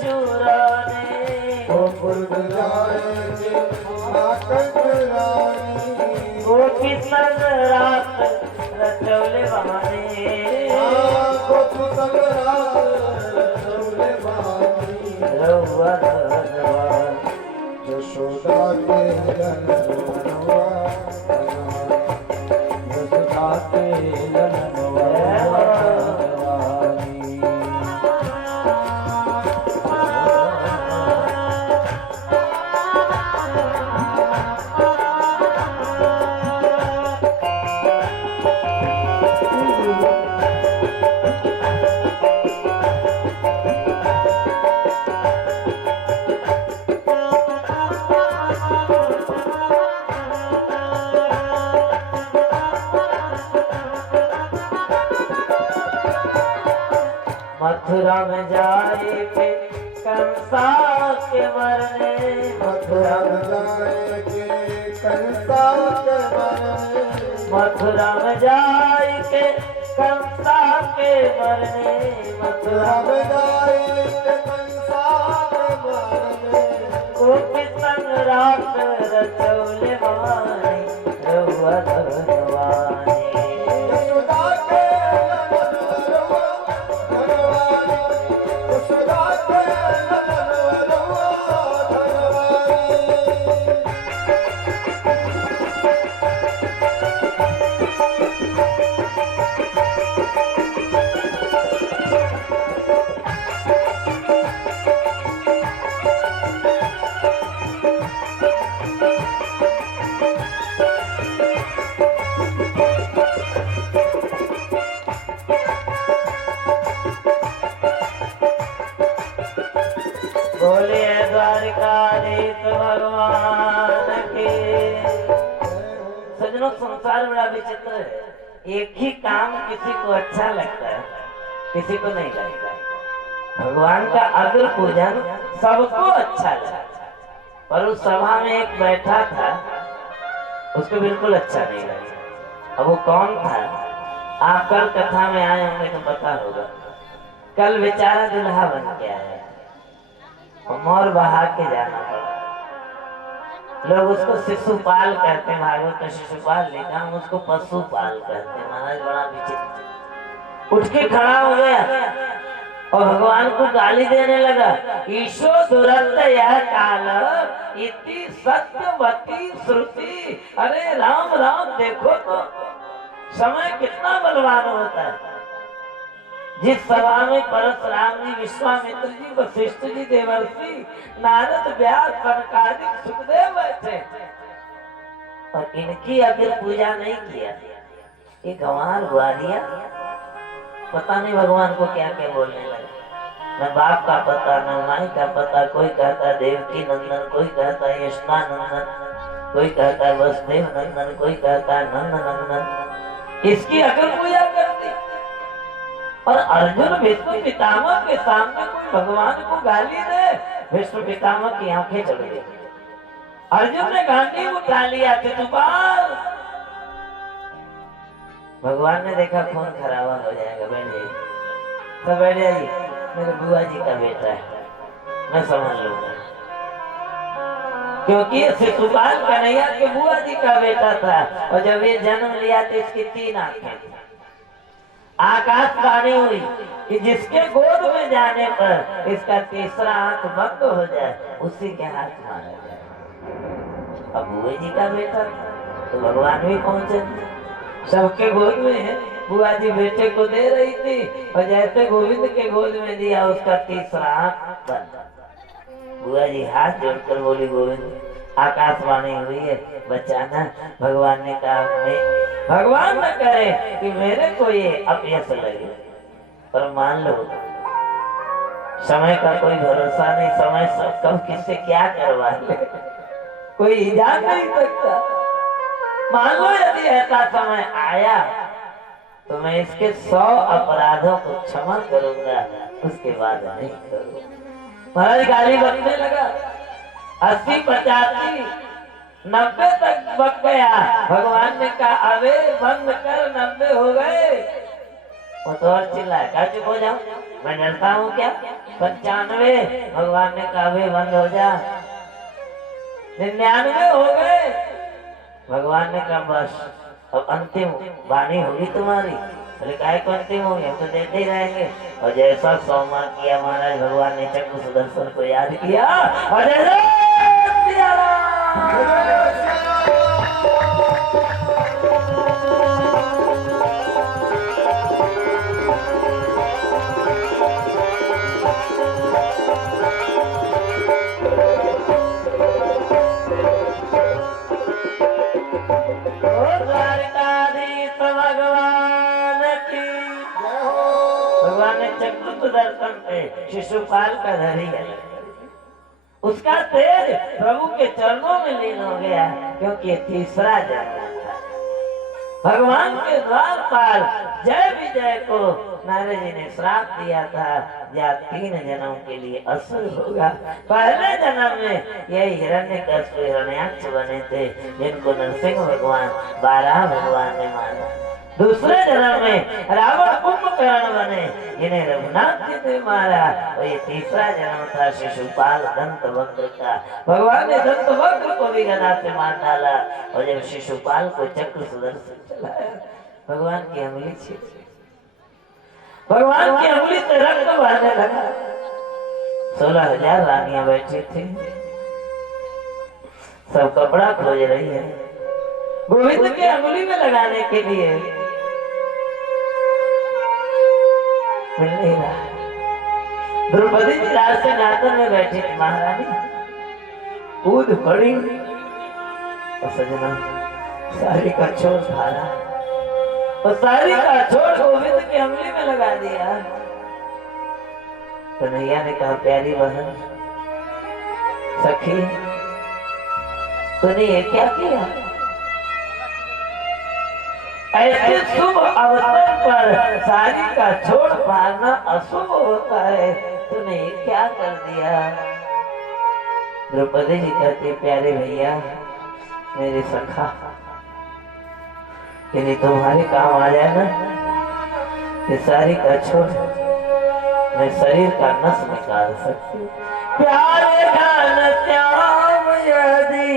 चुराने गोकुल जाएंगे नाटक रानी गोपी संग रात रचौले बहाने गोपी संग रात रचौले बहाने रहुआ धनवान यशोदा के जनवा यशोदा के जनवा मथुरा में जाए के कंसा के मरने मथुरा में जाएंगे कंसा के मरने मथुरा में जाए के कंसा के मरने मथुरा मथुरा में जाएंगे कंसा के मरने गोपी संग रात रचौले वाणी रहुआ धनवानी यशोदा के जनवा धनवानी यशोदा के जनवा धनवानी बोलिए द्वारिकाधीश भगवान की। सजनों, संसार बड़ा विचित्र है। एक ही काम किसी को अच्छा लगता है, किसी को नहीं लगता। भगवान का अग्र पूजन सबको अच्छा लगता है, पर उस सभा में एक बैठा था, उसको बिल्कुल अच्छा नहीं लगा। अब वो कौन था? आप कल कथा में आए होंगे तो पता होगा। कल बेचारा दुल्हा बन के आया और मोर बहा के जाना पड़ा। लोग उसको शिशुपाल कहते हैं, भागवत में शिशुपाल लिखा, हम उसको पशुपाल कहते हैं। महाराज बड़ा विचित्र। उठ के खड़ा हो गया और भगवान को गाली देने लगा। ईशो दुरंत यह काल इति सत्यवती श्रुति। अरे राम राम, देखो तो समय कितना बलवान होता है। जिस सभा में परशुराम जी, विश्वामित्र जी, वशिष्ठ जी, देवर्षि, नारद, व्यास, सनकादिक, सुखदेव बैठे और इनकी अगर पूजा नहीं किया, ये गंवार ग्वालिया पता नहीं भगवान को क्या क्या बोलने लगा। न बाप का पता, न माई का पता। कोई कहता देवकी नंदन, कोई कहता यशना नंदन, कोई कहता वसुदेव नंदन, कोई कहता नंद नंदन। इसकी अकल पूजा कर दी। और अर्जुन भीष्म पितामह के सामने कोई भगवान को गाली दे, भीष्म पितामह की आंखें चढ़ गई। अर्जुन ने गांधी उठा लिया कि तुम्हार। भगवान ने देखा खून खराबा हो जाएगा, बैठ जाइए, तो बैठ जाइए, मेरे बुआ जी का बेटा है, मैं समझ लूंगा। क्योंकि शिशुपाल कन्हैया के बुआ जी का बेटा था और जब ये जन्म लिया तो इसकी 3 आंखें थी। आकाशवाणी हुई कि जिसके गोद में जाने पर इसका तीसरा आंख बंद हो जाए, उसी के हाथ मारा जाए। अब बुआ जी का बेटा तो भगवान भी पहुंचे, सबके गोद में है। बुआ जी बेटे को दे रही थी और जैसे गोविंद के गोद में दिया, उसका तीसरा आंख बंद। बुआ जी हाथ जोड़कर बोली, गोविंद आकाशवाणी हुई है, बचाना। भगवान ने कहा, मैं भगवान न करे कि मेरे को ये अपयश लगे, पर मान लो समय का कोई भरोसा नहीं। समय सब कब किससे क्या करवा ले, कोई जान नहीं सकता। मान लो यदि ऐसा समय आया तो मैं इसके 100 अपराधों को क्षमा करूंगा, उसके बाद नहीं करूंगा। महाराज गाली बकने लगा। 80, 85, 90 तक बक गया। भगवान ने कहा, अबे बंद कर, 90 हो गए। वो तो और चिल्लाए, क्या चुप हो जाओ, मैं डरता हूँ क्या? 95 भगवान ने कहा वे बंद हो जा। 99 हो गए, भगवान ने कहा बस अब अंतिम वाणी होगी तुम्हारी। बोले काय को अंतिम होगी, हम तो देते ही रहेंगे। और जैसा सोमा किया महाराज, भगवान ने चक्र सुदर्शन को याद किया और जैसा सिया राम। भगवान ने चक्र सुदर्शन पे शिशुपाल का धरी है, उसका तेज प्रभु के चरणों में लीन हो गया, क्योंकि तीसरा जन्म था। भगवान के द्वारपाल जय विजय को नारद जी ने श्राप दिया था, या 3 जन्म के लिए असुर होगा। पहले जन्म में यही हिरण्यकश्यप हिरण्याक्ष बने थे, जिनको नरसिंह भगवान 12 भगवान ने माना। दूसरे जन्म में रावण कुंभकर्ण बने, इन्हें रघुनाथ जी ने मारा। और ये तीसरा जन्म था शिशुपाल दंतवक्र का। भगवान ने दंतवक्र को भी गदा से मार डाला। और जब शिशुपाल को चक्र सुदर्शन चलाया, भगवान की अंगुली छीन, भगवान की अंगुली से रक्त बहने लगा। 16,000 रानियां बैठी थी, सब कपड़ा खोज रही है गोविंद के अंगुली में लगाने के लिए, मिल नहीं रहा। द्रौपदी जी रास्ते नातन में बैठी थी, महारानी कूद पड़ी और सजना साड़ी का छोर धारा और साड़ी का छोर गोविंद की अंगुली में लगा दिया। कन्हैया ने कहा प्यारी बहन सखी, तूने ये क्या किया? ऐसे शुभ अवसर पर साड़ी का छोड़ मारना अशुभ होता है, तूने ये क्या कर दिया? द्रौपदी जी कहती प्यारे भैया मेरे सखा, यदि तुम्हारे काम आ जाए ना, ये साड़ी का छोड़ मैं शरीर का नस निकाल सकती। प्यारे घन श्याम यदि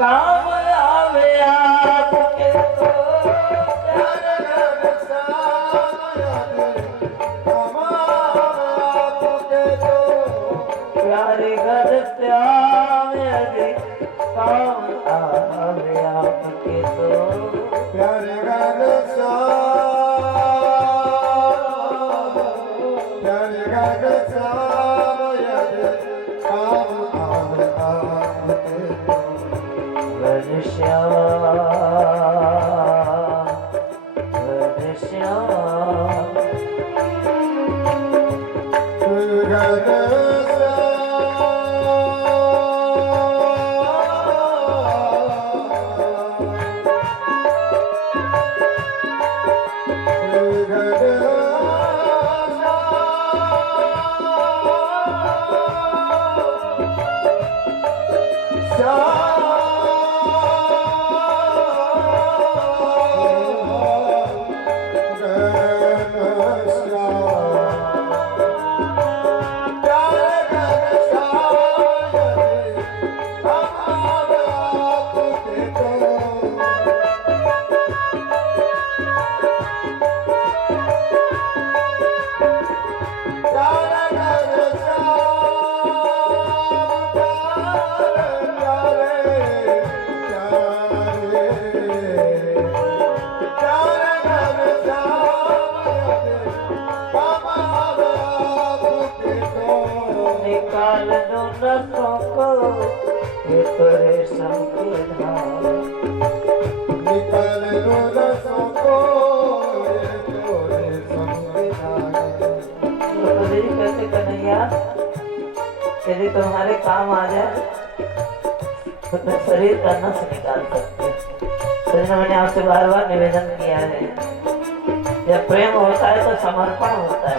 काम आवे आपके तो, प्यारे घर श्याम यदि काम आवे आपके तो, प्यारे घर प्यारे घर यदि काम आवे आपके तो, घनश्याम निकाल दो नसों को ये तो रेशम के धागे, निकाल दो नसों को ये तो रेशम के धागे। द्रौपदी जी कहते कन्हैया यदि तुम्हारे काम आ जाए तो मैं शरीर का नस निकाल सकती। सजना मैंने आपसे बार बार निवेदन किया है, जब प्रेम होता है तो समर्पण होता है,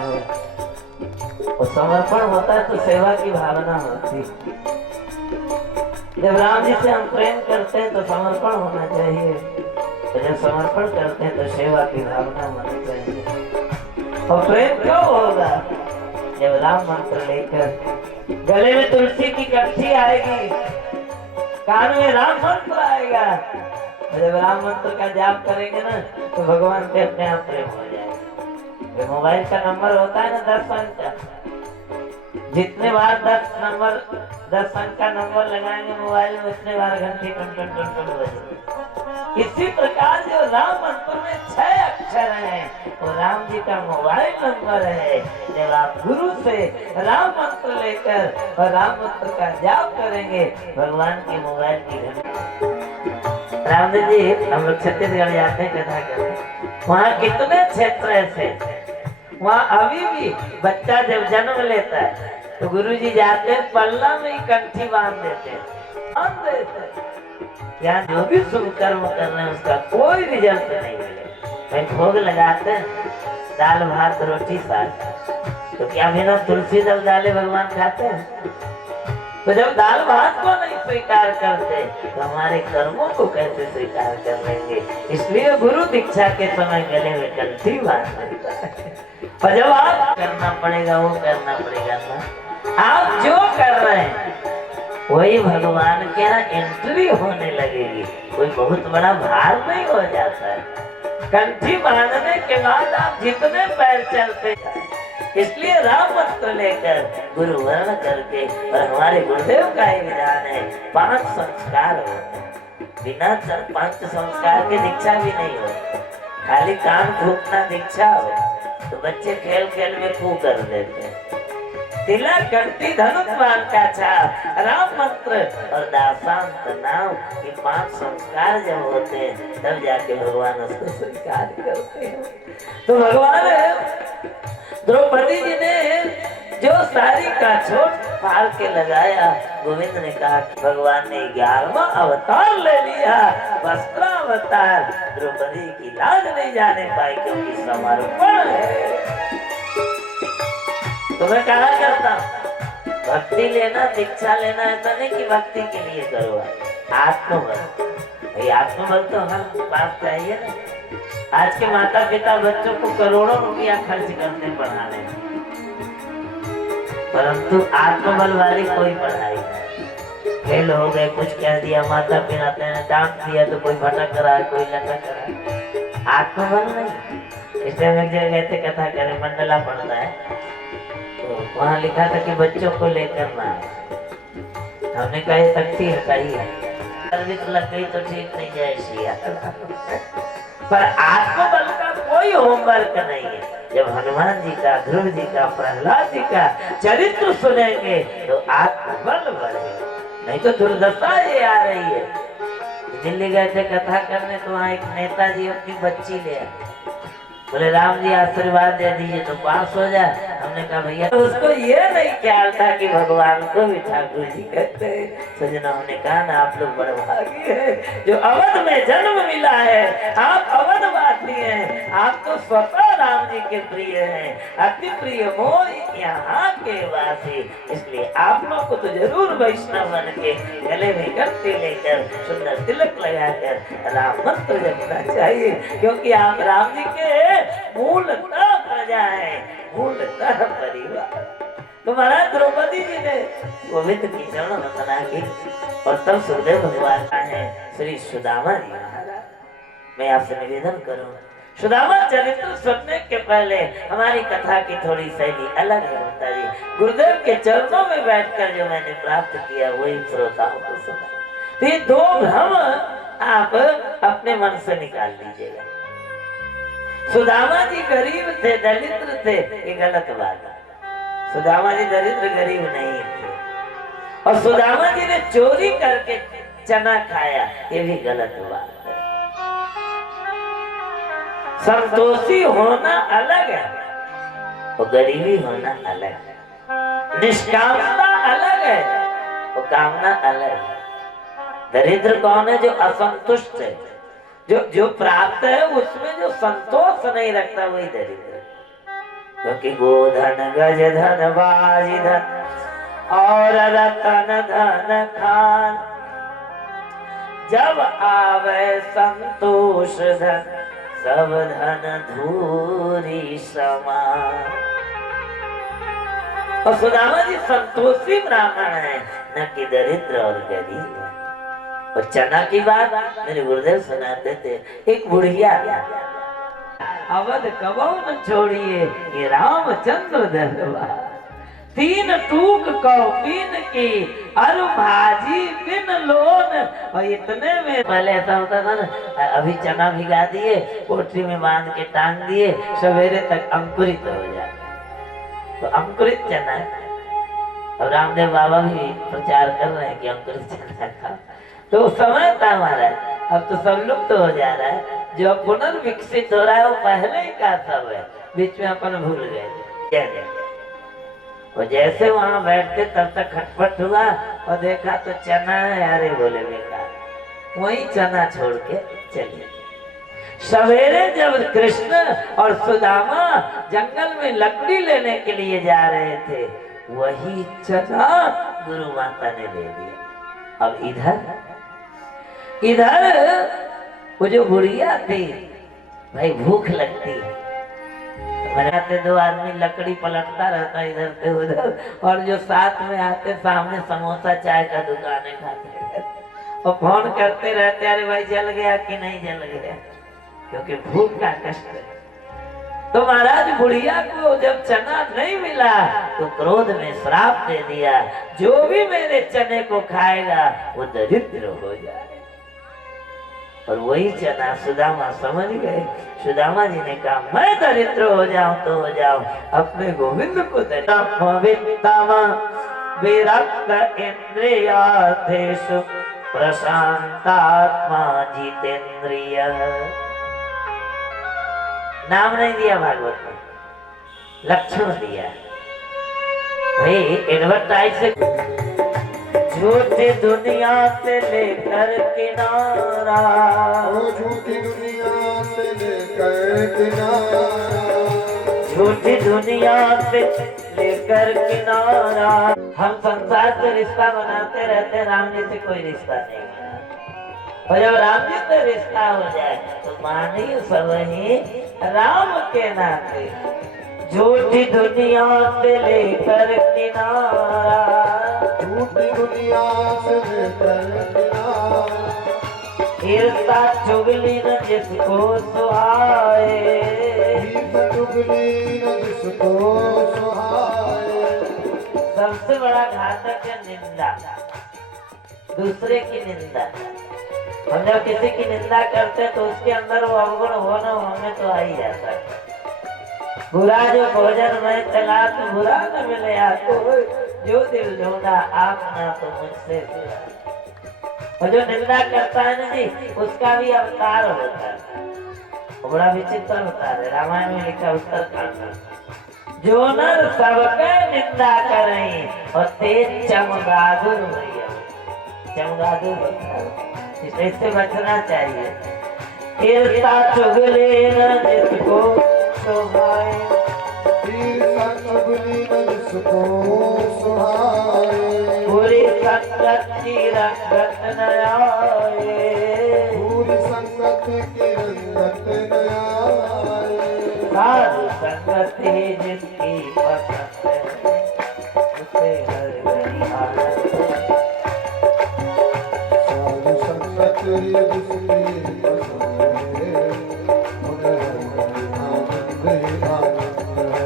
और समर्पण होता है तो सेवा की भावना होती। जब राम जी से हम प्रेम करते हैं तो समर्पण होना चाहिए, और जब समर्पण करते हैं तो सेवा की भावना होनी चाहिए। और प्रेम क्यों होगा? जब राम मंत्र लेकर गले में तुलसी की कंठी आएगी, कान में राम मंत्र आएगा, जब राम मंत्र का जाप करेंगे ना तो भगवान से अपने आप प्रेम हो जाएगा। मोबाइल का नंबर होता है ना 10 अंक का, जितने बार 10 अंक का नंबर लगाएंगे मोबाइल में उतने बार घंटी टन टन टन टन बजेगी। इसी प्रकार जो राम मंत्र में 6 अक्षर हैं वो राम जी का मोबाइल नंबर है। जब आप गुरु से राम मंत्र लेकर और राम मंत्र का जाप करेंगे भगवान के मोबाइल की घंटी। रामदेव जी हम लोग छत्तीसगढ़ जाते हैं कथा करने, वहाँ कितने क्षेत्र ऐसे, वहाँ अभी भी बच्चा जब जन्म लेता है तो गुरुजी जाते हैं पल्ला में ही कंठी बांध देते हैं। क्या जो भी शुभ कर्म कर रहे हैं उसका कोई रिजल्ट नहीं मिले। भोग लगाते हैं दाल भात रोटी साग, तो क्या बिना तुलसी दल डाले भगवान खाते हैं? तो जब दाल भात को नहीं स्वीकार करते तो हमारे कर्मों को कैसे स्वीकार कर लेंगे? इसलिए गुरु दीक्षा के समय गले में कंठी बांध देता है। और जब आप करना पड़ेगा वो करना पड़ेगा ना, आप जो कर रहे हैं वही भगवान के यहाँ एंट्री होने लगेगी। कोई बहुत बड़ा भार नहीं हो जाता है। कंठी बांधने के बाद आप जितने पैर चलते हैं, इसलिए राम मंत्र लेकर गुरु वर्ण करके, और हमारे गुरुदेव का ही विधान है 5 संस्कार होते हैं। बिना 5 संस्कार के दीक्षा भी नहीं होती। खाली कान फूकना दीक्षा हो तो बच्चे खेल खेल में फू कर देते हैं। तिलक घंटी धनुष बाण का छाप राम मंत्र और दासांत नाम, ये 5 संस्कार जब होते हैं तब जाके भगवान उसको स्वीकार करते हैं। तो भगवान द्रौपदी जी ने जो साड़ी का छोट फाड़ के लगाया, गोविंद ने कहा कि भगवान ने 11वां अवतार ले लिया, वस्त्रावतार। द्रौपदी की लाज नहीं जाने पाई क्योंकि समर्पण है। तो मैं कहा करता भक्ति लेना दीक्षा लेना ऐसा नहीं कि भक्ति के लिए करो, आत्मबल। आत्मबल तो हर बात चाहिए ना। आज के माता पिता बच्चों को करोड़ों रुपया खर्च करते पढ़ाने में, परंतु आत्मबल वाली कोई पढ़ाई नहीं। फेल हो गए, कुछ कह दिया, माता पिता ने डांट दिया तो कोई भटक रहा है, कोई लटक रहा है। आत्मबल नहीं। इसलिए हम एक जगह गए थे कथा करे, मंडला पढ़ना है, तो वहाँ लिखा था कि बच्चों को लेकर ना। हमने कहा तख्ती हटाई है, लग गई तो ठीक नहीं जाए। पर आत्मबल का कोई होमवर्क नहीं है। जब हनुमान जी का, ध्रुव जी का, प्रहलाद जी का चरित्र सुनेंगे तो आत्मबल बढ़ेगा, नहीं तो दुर्दशा ये आ रही है। दिल्ली गए थे कथा करने तो वहाँ एक नेताजी अपनी बच्ची ले आए, बोले राम जी आशीर्वाद दे दीजिए तो पास हो जाए। हमने कहा भैया, तो उसको ये नहीं ख्याल था कि भगवान को भी ठाकुर जी कहते हैं। सजना ने कहा ना, आप लोग बड़े भागी है जो अवध में जन्म मिला है। आप अवधवासी हैं, आप तो स्वतः राम जी के प्रिय हैं, अति प्रिय मोह यहाँ के वासी। इसलिए आप लोग को तो जरूर वैष्णव बन के गले में गट्टी लेकर सुंदर तिलक लगाकर राम मंत्र जपना चाहिए, क्योंकि आप राम जी के मूलतः प्रजा है, मूलतः परिवार। तो महाराज द्रौपदी जी ने गोविंद की चरण वंदना की, और तब सुखदेव भगवान है श्री सुदामा जी महाराज। मैं आपसे निवेदन करूं, सुदामा चरित्र सुनने के पहले हमारी कथा की थोड़ी शैली अलग है होता जी। गुरुदेव के चरणों में बैठकर जो मैंने प्राप्त किया वही श्रोताओं को सुना। तो ये 2 भ्रम आप अपने मन से निकाल लीजिएगा। सुदामा जी गरीब थे, दरिद्र थे, ये गलत बात है। सुदामा जी दरिद्र गरीब नहीं थे, और सुदामा जी ने चोरी करके चना खाया, ये भी गलत बात है। संतोषी होना अलग है और गरीबी होना अलग है। निष्कामता अलग है और कामना अलग है। दरिद्र कौन है? जो असंतुष्ट है, जो प्राप्त है उसमें जो संतोष नहीं रखता वही दरिद्र। क्योंकि गोधन गज धन बाजी धन और रतन धन खान, जब आवे संतोष धन सब धन धूरी समान। और सुदामा जी संतोषी ब्राह्मण है, न कि दरिद्र और गरीब। और चना की बात मेरे गुरुदेव सुनाते थे। एक बुढ़िया अवध कबो न छोड़िए ये रामचंद्र दरबा, तीन टूक कौपीन की अरु भाजी बिन लोन। और इतने में पहले ऐसा होता था ना, अभी चना भिगा दिए, पोटली में बांध के टांग दिए, सवेरे तक अंकुरित हो जाए, तो अंकुरित चना है। और रामदेव बाबा भी प्रचार कर रहे हैं कि अंकुरित चना खाओ। तो समय था हमारा, अब तो सब लुप्त तो हो जा रहा है। जो पुनर्विकसित हो रहा है वो पहले ही का सब है, बीच में अपन भूल गए। और जैसे वहां बैठते तब तक खटपट हुआ और देखा तो चना है, अरे बोले बेकार, वही चना छोड़ के चले। सवेरे जब कृष्ण और सुदामा जंगल में लकड़ी लेने के लिए जा रहे थे, वही चना गुरु माता ने दे दिया। अब इधर वो जो बुढ़िया थी, भाई भूख लगती है, तो दो आदमी लकड़ी पलटता रहता इधर से उधर, और जो साथ में आते सामने समोसा चाय का दुकान खाते और फोन करते रहते, अरे भाई जल गया कि नहीं जल गया, क्योंकि भूख का कष्ट है। तो महाराज बुढ़िया को जब चना नहीं मिला तो क्रोध में श्राप दे दिया, जो भी मेरे चने को खाएगा वो दरिद्र हो जाए। और वही चना सुदामा समझ गए। सुदामा जी ने कहा, मैं दरिद्र हो जाऊं तो हो जाऊं, अपने गोविंद को विरक्त इंद्रियार्थेषु प्रशांतात्मा जितेंद्रिय। नाम नहीं दिया भागवत में, लक्षण दिया। भाई एडवर्टाइज से झूठी दुनिया से लेकर किनारा, झूठी दुनिया से लेकर किनारा, झूठी दुनिया से लेकर किनारा। हम संसार से रिश्ता बनाते रहते, राम जी से कोई रिश्ता नहीं बना। और जब राम जी से रिश्ता हो जाए तो मानिए सब ही राम के नाते। झूठी दुनिया से लेकर किनारा, झूठी दुनिया से लेकर किनारा, ईर्षा चुगली न जिसको सुहाए, ईर्षा चुगली न जिसको सुहाए। सबसे बड़ा घातक है निंदा, दूसरे की निंदा। हम जब किसी की निंदा करते तो उसके अंदर वो अवगुण होना हमें तो आ ही जाता है। बुरा जो भोजन में चला तो बुरा न मिले आपको, जो दिल ढूंढा आप ना तो मुझसे बुरा। और जो निंदा करता है ना जी, उसका भी अवतार होता है। बड़ा विचित्र अवतार है, रामायण में लिखा उत्तरकांड। जो नर सबके निंदा करें और तेज चमगादुर भैया, चमगादुर होता है, इससे बचना चाहिए। ईर्षा चुगली न जिसको सुहाए, ईर्षा चुगली न जिसको सुहाए, बुरी संगत की रंगत न आए, बुरी संगत की रंगत न आए। साधु संगत ही जिसकी पसंद है, उसे हर घड़ी आनंद है। साधु संगत ही जिसकी पसंद है, उन्हें आनंद ही आनंद है।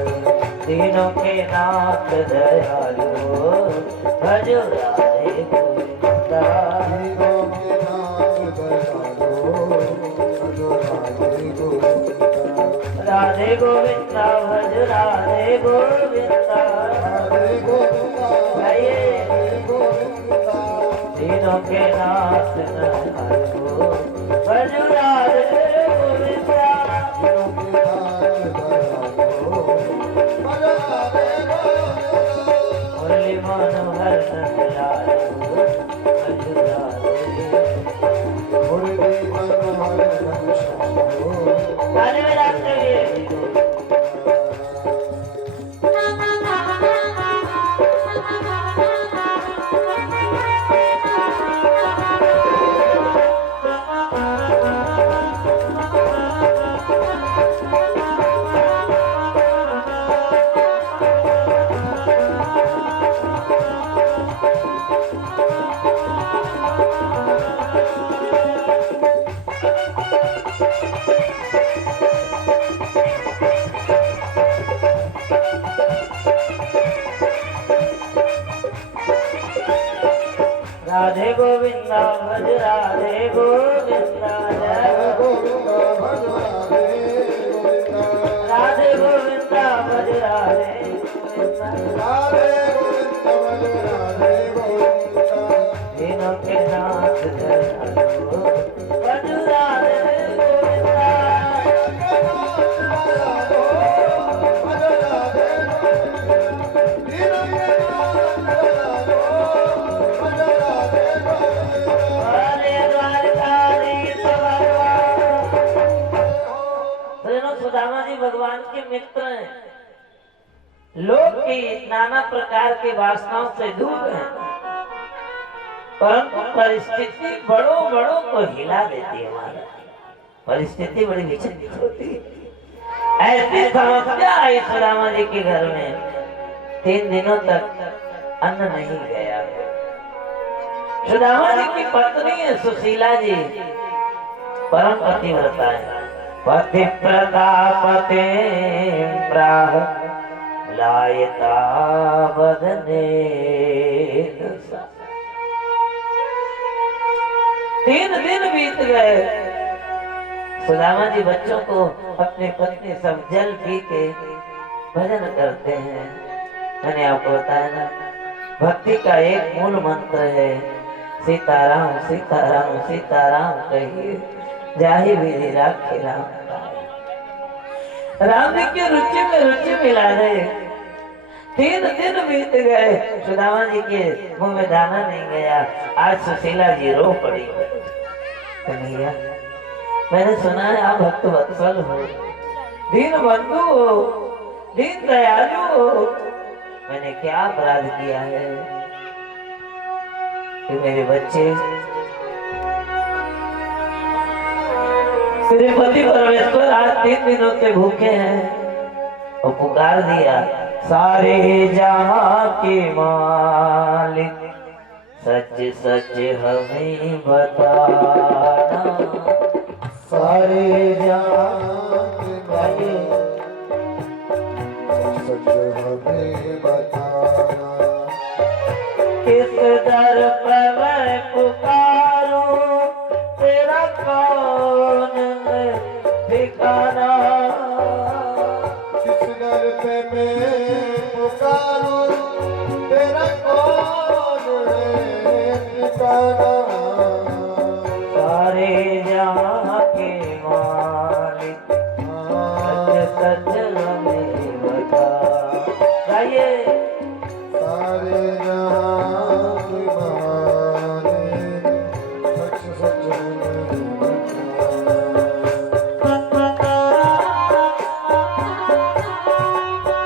तीनों के नाथ दयालु भजो राधे गोविंदा, तीनों के नाथ दयालु भजो राधे गोविंदा, राधे गोविंदा भज राधे गोविंदा, राधे गोविंदा, राधे गोविंदा। तीनों के नाथ दयालु भजो राधे गोविंदा, तीनों के नाथ दयालु भजो राधे गोविंदा। मुरली मनोहर नंदलालु भज राधे। मुरली मनोहर नंदलालु। गाने में डालते हुए राधे गोविंदा भज राधे गोविंदा जय गोविंदा भज राधे गोविंदा राधे गोविंदा भज राधे गोविंदा राधे गोविंदा भज राधे गोविंदा तीनों के नाथ दयालु भज राधे गोविंदा हरे द्वारकाधीश भगवान। सुदामा जी भगवान के मित्र हैं, लोग की नाना प्रकार की वासनाओं से दूर हैं, परंतु परिस्थिति बड़ों बड़ों को हिला देती है। हमारी परिस्थिति बड़ी विचित्र होती है। ऐसी समस्या आई सुदामा जी के घर में, 3 दिनों तक अन्न नहीं गया। सुदामा जी की पत्नी है सुशीला जी, परम पतिव्रता है। पतिव्रता पते प्राह लायता बदने। 3 दिन बीत गए। सुदामा जी बच्चों को अपनी पत्नी सब जल पी के भजन करते हैं। मैंने आपको बताया ना, भक्ति का एक मूल मंत्र है, सीताराम सीताराम सीताराम कहिए जाहि विधि राखे राम। राम जी की रुचि में रुचि मिला रहे। 3 दिन बीत गए, सुदामा जी के मुंह में दाना नहीं गया। आज सुशीला जी रो पड़ी। कन्हैया, मैंने सुना है आप भक्त वत्सल हो, दीन बंधु हो, दीन दयालु हो। मैंने क्या अपराध किया है कि मेरे बच्चे मेरे पति परमेश्वर आज 3 दिनों से भूखे हैं। और पुकार दिया, सारे जहां के मालिक सच सच हमें बताना। सारे जहां के मालिक सच हमें बताना। किस दर पर मैं पुकारूं, तेरा कौन है ठिकाना। किस दर पे मैं पुकारूं, तेरा कौन है ठिकाना। सारे जहां के मालिक सच सच हमें बता। गाइए, सारे जहां के मालिक सच सच हमें बताना।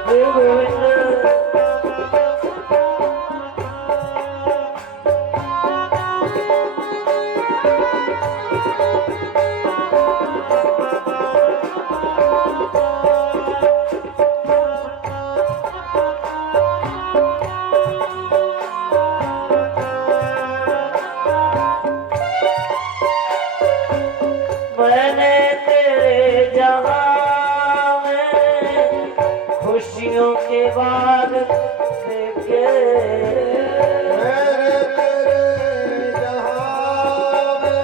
हे गोविंद। मैंने तेरे जहां में खुशियों के बाग देखे। मेरे तेरे जहां में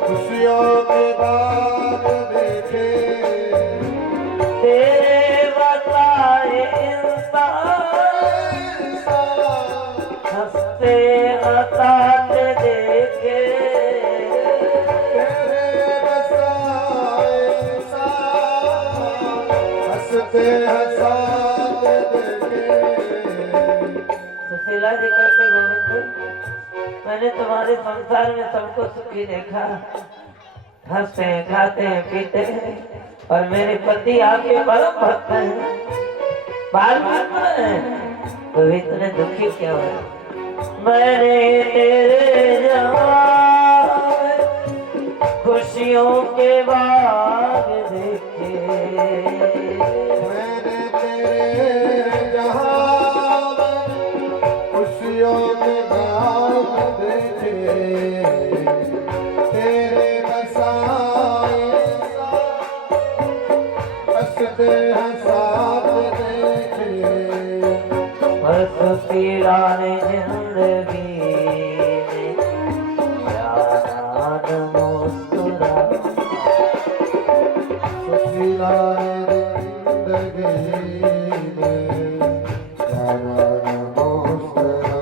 खुशियों के बाग देखे। तेरे बताए इंसान हंसते हंसाते देखे। तेरे बसाए हंसते हंसाते देखे। सुशीला जी कहते, गोविंद, मैंने तुम्हारे संसार में सबको सुखी देखा, हंसते हैं, खाते हैं, पीते हैं, और मेरे पति आपके परम भक्त हैं, बाल मित्र हैं, तो इतने दुखी क्यों है। मैंने तेरे जहां में खुशियों के बाग देखे। मैंने तेरे जहां में खुशियों के बाग देखे। तेरे बसाए हंसते हंसाते देखे। बस पीड़ा ने जिंदगी में सारी जिंदगी में जाना मुस्कुरा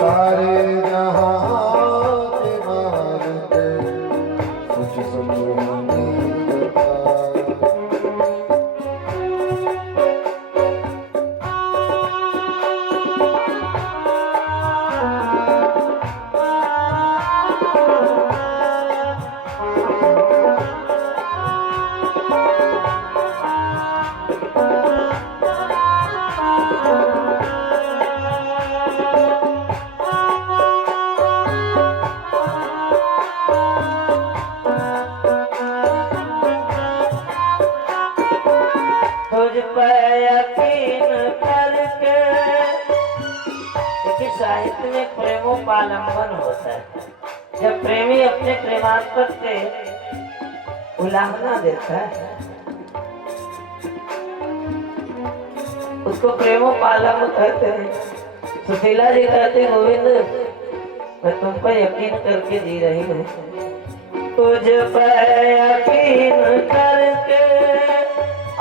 सारे जहां के मालिक कुछ सुनने देता तुझ पर यकीन करके। देखिए साहित्य में प्रेमोपालंबन होता है। जब प्रेमी अपने प्रेमास्पद से उल्लांघना देता है उसको प्रेमोपालंबन कहते हैं। सुशीला जी कहते हैं गोविंद मैं तुम पर यकीन करके जी रही हूँ, तुझ पर यकीन करके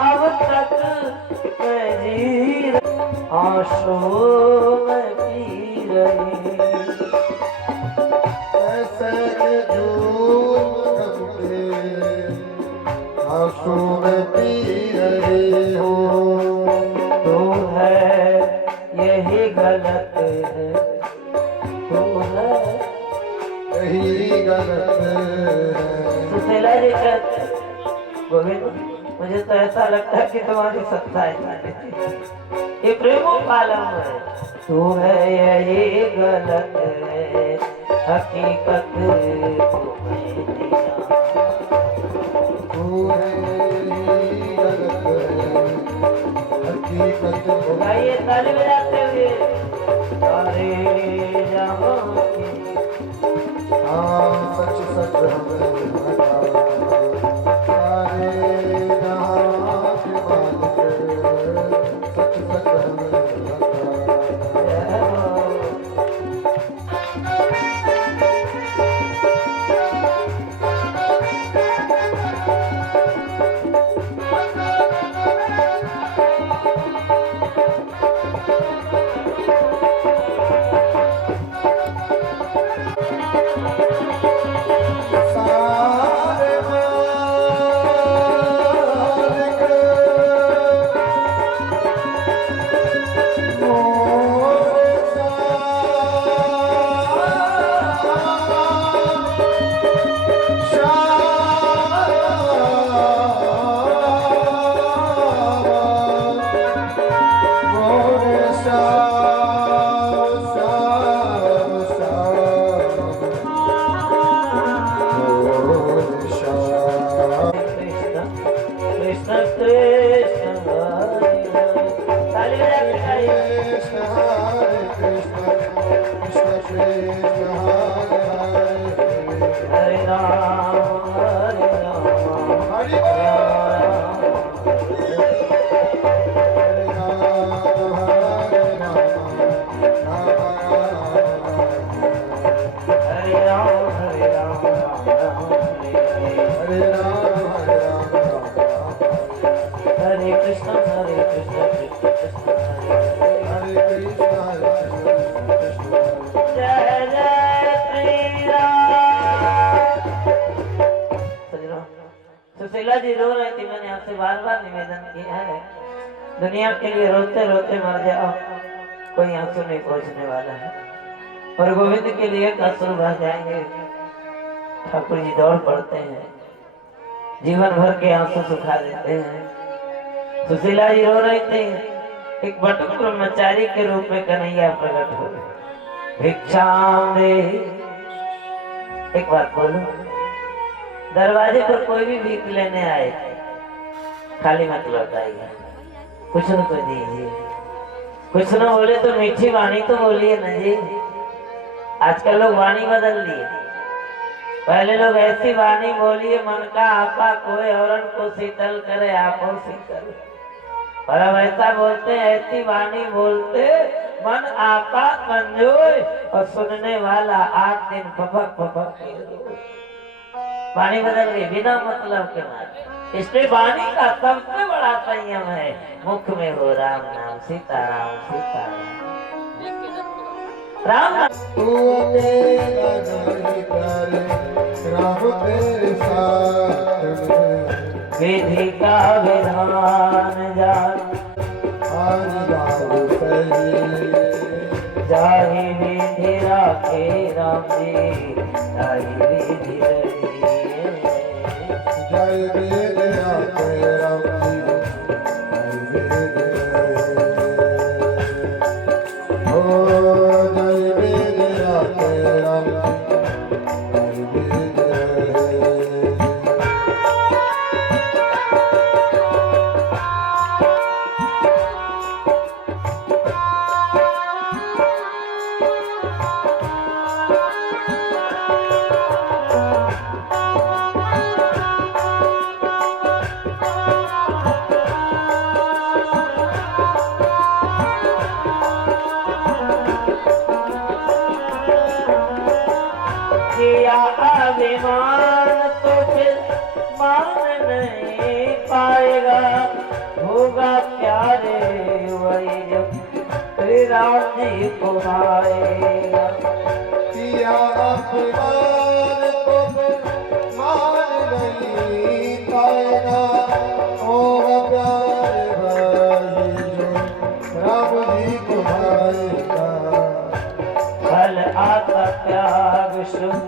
अब तक मैं जी रही, आंसू मैं पी रही। ऐसे झूम गम के आंसू में पी रही हो तू है यही गलत है, तू है यही गलत है। सुशीला जी कहते गोविंद मुझे तो ऐसा लगता है कि तुम्हारी सत्ता है। ये प्रेमोपालंबन है। तू है यही गलत है, हकीकत तुम्हें दिया। तू है यही गलत है, हकीकत गाइए ताली बजाते हुए सारे जहां की हाँ सच सच हमें बता सारे जहां के मालिक सच सच हमें बता। सारे मालिक मोरे कृष्ण कृष्ण हरे हरे। ताली बजाते गाइए। कृष्ण हरे कृष्ण कृष्ण कृष्ण हरे हरे हरे राम हरे राम हरि हरे राम हरे राम हरे राम राम राम हरे हरे। हरे राम हरे कृष्ण कृष्ण कृष्ण हरे हरे। हरे कृष्ण जय जय श्री राम। सुशीला जी रो रही थी, मैंने आपसे बार बार निवेदन किया है दुनिया के लिए रोते रोते मर जाओ, कोई आंसू नहीं पहुंचने वाला है। और गोविंद के लिए आंसू बह जाएंगे। ठाकुर जी दौड़ पड़ते हैं, जीवन भर के आंसू सुखा देते हैं। सुशीला जी रो रही थी, एक बटुक ब्रह्मचारी के रूप में कन्हैया प्रकट हो गए। भिक्षाम दे। एक बात बोलो, दरवाजे पर कोई भी भीख लेने आए खाली मत लौटाइए, कुछ न कुछ दीजिए। कुछ न बोले तो मीठी वाणी तो बोलिए ना जी। आजकल लोग वाणी बदल दिए। पहले लोग ऐसी वाणी बोलिए मन का आपा कोई औरन को शीतल करे आपो शीतल, पर अब ऐसा बोलते ऐसी वाणी बोलते मन आपा मंजोर और सुनने वाला 8 दिन फपक फपक। वाणी बदल गई बिना मतलब के मारे। इसलिए वाणी का सबसे बड़ा संयम है, मुख में हो राम नाम, सीताराम सीताराम राम नाम। तू अकेला नहीं करे, राम तेरे साथ में। विधि का विधान जान, आज बाबू सही, जाहि विधि राखे राम जी, ताहि विधि रहिए। जय वेद राखे राम जी, जय वेद रहे। ओ जय वेद राखे राम जी, जय वेद रहे। किया अभिमान तो फिर मान नहीं पाएगा, होगा प्यारे वही जब श्री राम जी को आएगा। किया अपमान को मान नहीं पाएगा, होगा प्यारे भाई जो राम जी को भाएगा। फल आता त्याग शुभ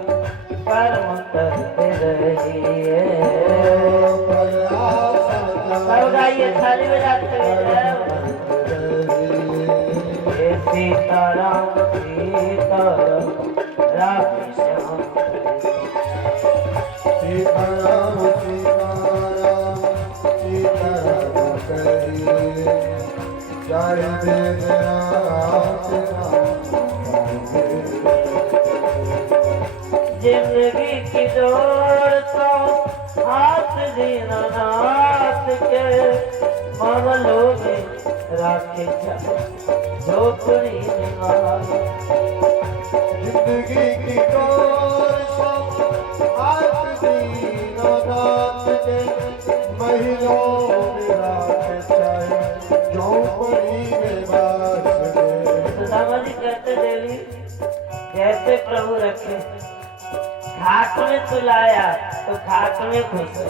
कर्म करते रहिए। सब गाइए थाली बजाते हुए। सीताराम सीताराम राम श्याम, सीताराम सीताराम सीताराम करिए। जय वेद राखे राम, जिंदगी की दौड़ तो हाथ दीनानाथ के, मामलों में राखे झोपड़ी निवास। जिंदगी की दौड़ को हाथ दीनानाथ के, महिलों में राखे चाहे झोपड़ी में बास में। सुदामा जी कहते देवी जैसे प्रभु रखे, घाट में सुलाया तो घाट में खुश है,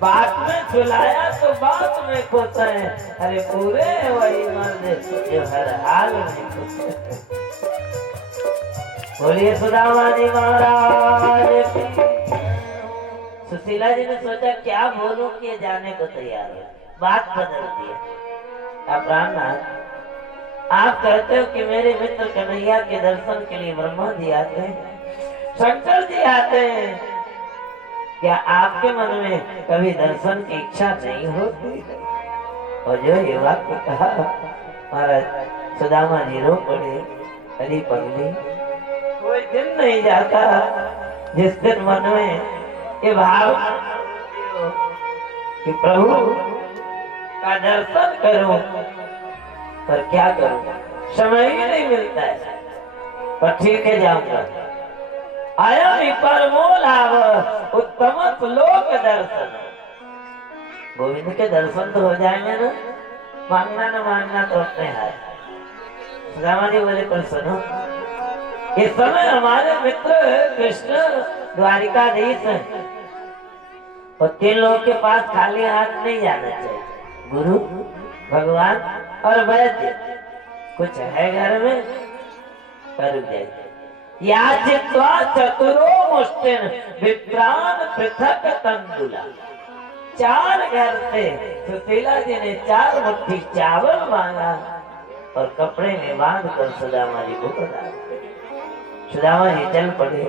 बात में सुलाया तो बात में खुश है। अरे पूरे वही मर्द जो हर हाल में खुश है। बोलिए सुदामा जी महाराज की। सुशीला जी ने सोचा क्या बोलूं कि ये जाने को तैयार है, बात बदल दी। आप प्राणनाथ, आप कहते हो कि मेरे मित्र कन्हैया के दर्शन के लिए ब्रह्मा जी आते हैं, शंकर जी आते हैं, क्या आपके मन में कभी दर्शन की इच्छा नहीं होती? और जो ये वाक्य कहा महाराज सुदामा जी रो पड़े। अरे पगली, कोई दिन नहीं जाता जिस दिन मन में ये भाव कि प्रभु का दर्शन करूं, पर क्या करूं, समय ही नहीं मिलता है। पर ठीक है, जाऊंगा। आया परमो लाभ उत्तम लोक दर्शन। गोविंद के दर्शन तो हो जाएंगे ना, मांगना न मांगना तो अपने हाथ। रामा जी बोले पर सुनो, इस समय हमारे मित्र कृष्ण द्वारिकाधीश हैं और 3 लोगों के पास खाली हाथ नहीं जाना चाहिए। गुरु, भगवान और वैद्य कुछ है घर में, कर जाए। याचित्वा चतुरो मुष्टिन विप्रान पृथक तंदुला। 4 घर से सुशीला जी ने 4 मुट्ठी चावल मांगा और कपड़े में बांध कर सुदामा जी को बता। सुदामा जी चल पड़े,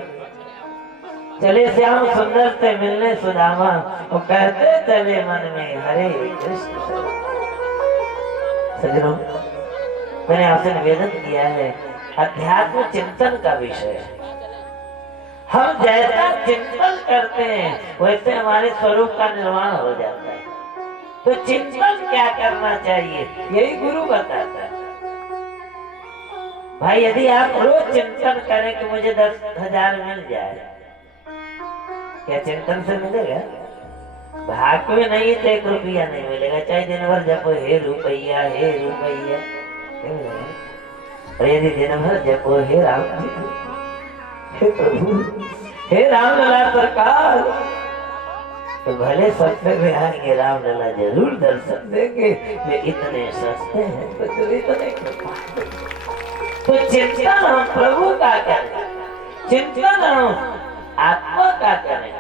चले श्याम सुंदर से मिलने सुदामा, वो कहते चले मन में हरे कृष्ण। सजनों, मैंने आपसे निवेदन किया है, अध्यात्म चिंतन का विषय है। हम जैसा चिंतन करते हैं वैसे हमारे स्वरूप का निर्माण हो जाता है। तो चिंतन क्या करना चाहिए, यही गुरु बताता है। भाई, यदि आप रोज चिंतन करें कि मुझे 10,000 मिल जाए, क्या चिंतन से मिलेगा? भाग्य में नहीं तो 1 रुपया नहीं मिलेगा, चाहे दिन भर जपो हे रुपया हे रुपया। और यदि दिन भर जपो हे राम जी, हे प्रभु, हे राम लला सरकार, तो भले सस्ते में आएंगे, राम लला जरूर दर्शन देंगे। वे इतने सस्ते हैं तो इतने तो चिंतन हम प्रभु का करें, चिंतन हम आत्मा का करें।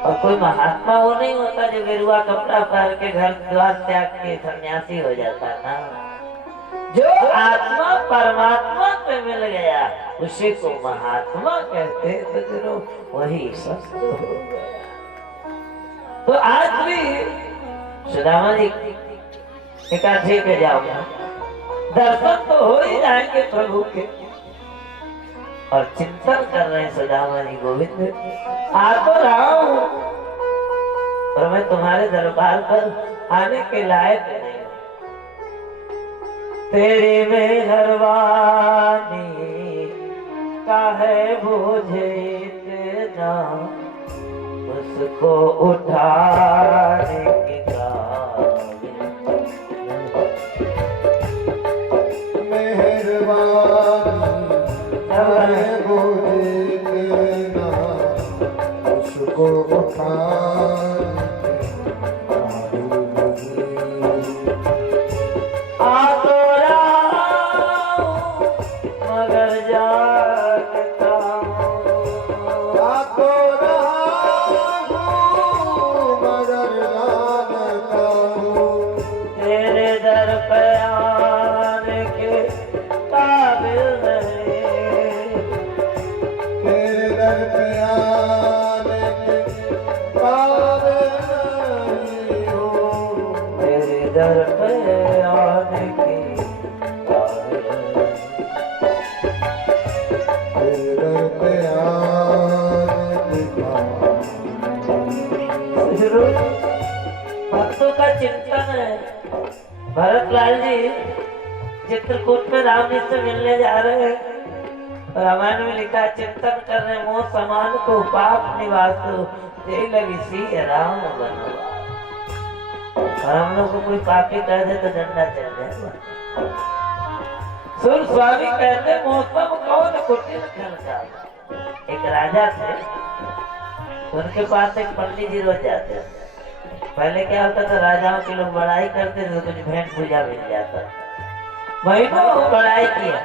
और कोई महात्मा वो नहीं होता जो गेरुआ कपड़ा पहन के घर द्वार त्याग के सन्यासी हो जाता ना। जो आत्मा परमात्मा पे मिल गया उसी को महात्मा कहते हैं, तो चलो वही सस्त हो गया। तो आज भी सुदामा जी एकादशी पे जाऊंगा, दर्शन तो हो ही जाएंगे प्रभु के। और चिंतन कर रहे हैं सुदामा जी, गोविंद आ तो रहा हूं पर मैं तुम्हारे दरबार पर आने के लायक नहीं हूं। तेरी मेहरबानी काहे मुझे इतना उसको उठाने की उसको मगर जागता तेरे दर पे आने के काबिल नहीं, तेरे दर पे आने के काबिल नहीं हो, तेरे दर पे आने के काबिल तेरे दर पे आने के भक्तों का चिंतन है। भरतलाल जी चित्रकूट में राम जी से मिलने जा रहे हैं। रामायण में लिखा चिंतन कर रहे मोह समान को पाप निवासो दे लगी सी राम बनो। और हम लोग को कोई पापी कह दे तो डंडा चल जाएगा। सुर स्वामी कहते मौसम कौन कुटिल खनका। एक राजा थे, उनके पास एक पंडित जी रोज जाते थे। पहले क्या होता था, राजाओं के लोग बड़ाई करते थे तो कुछ भेंट पूजा मिल जाता। महीनों बड़ाई किया,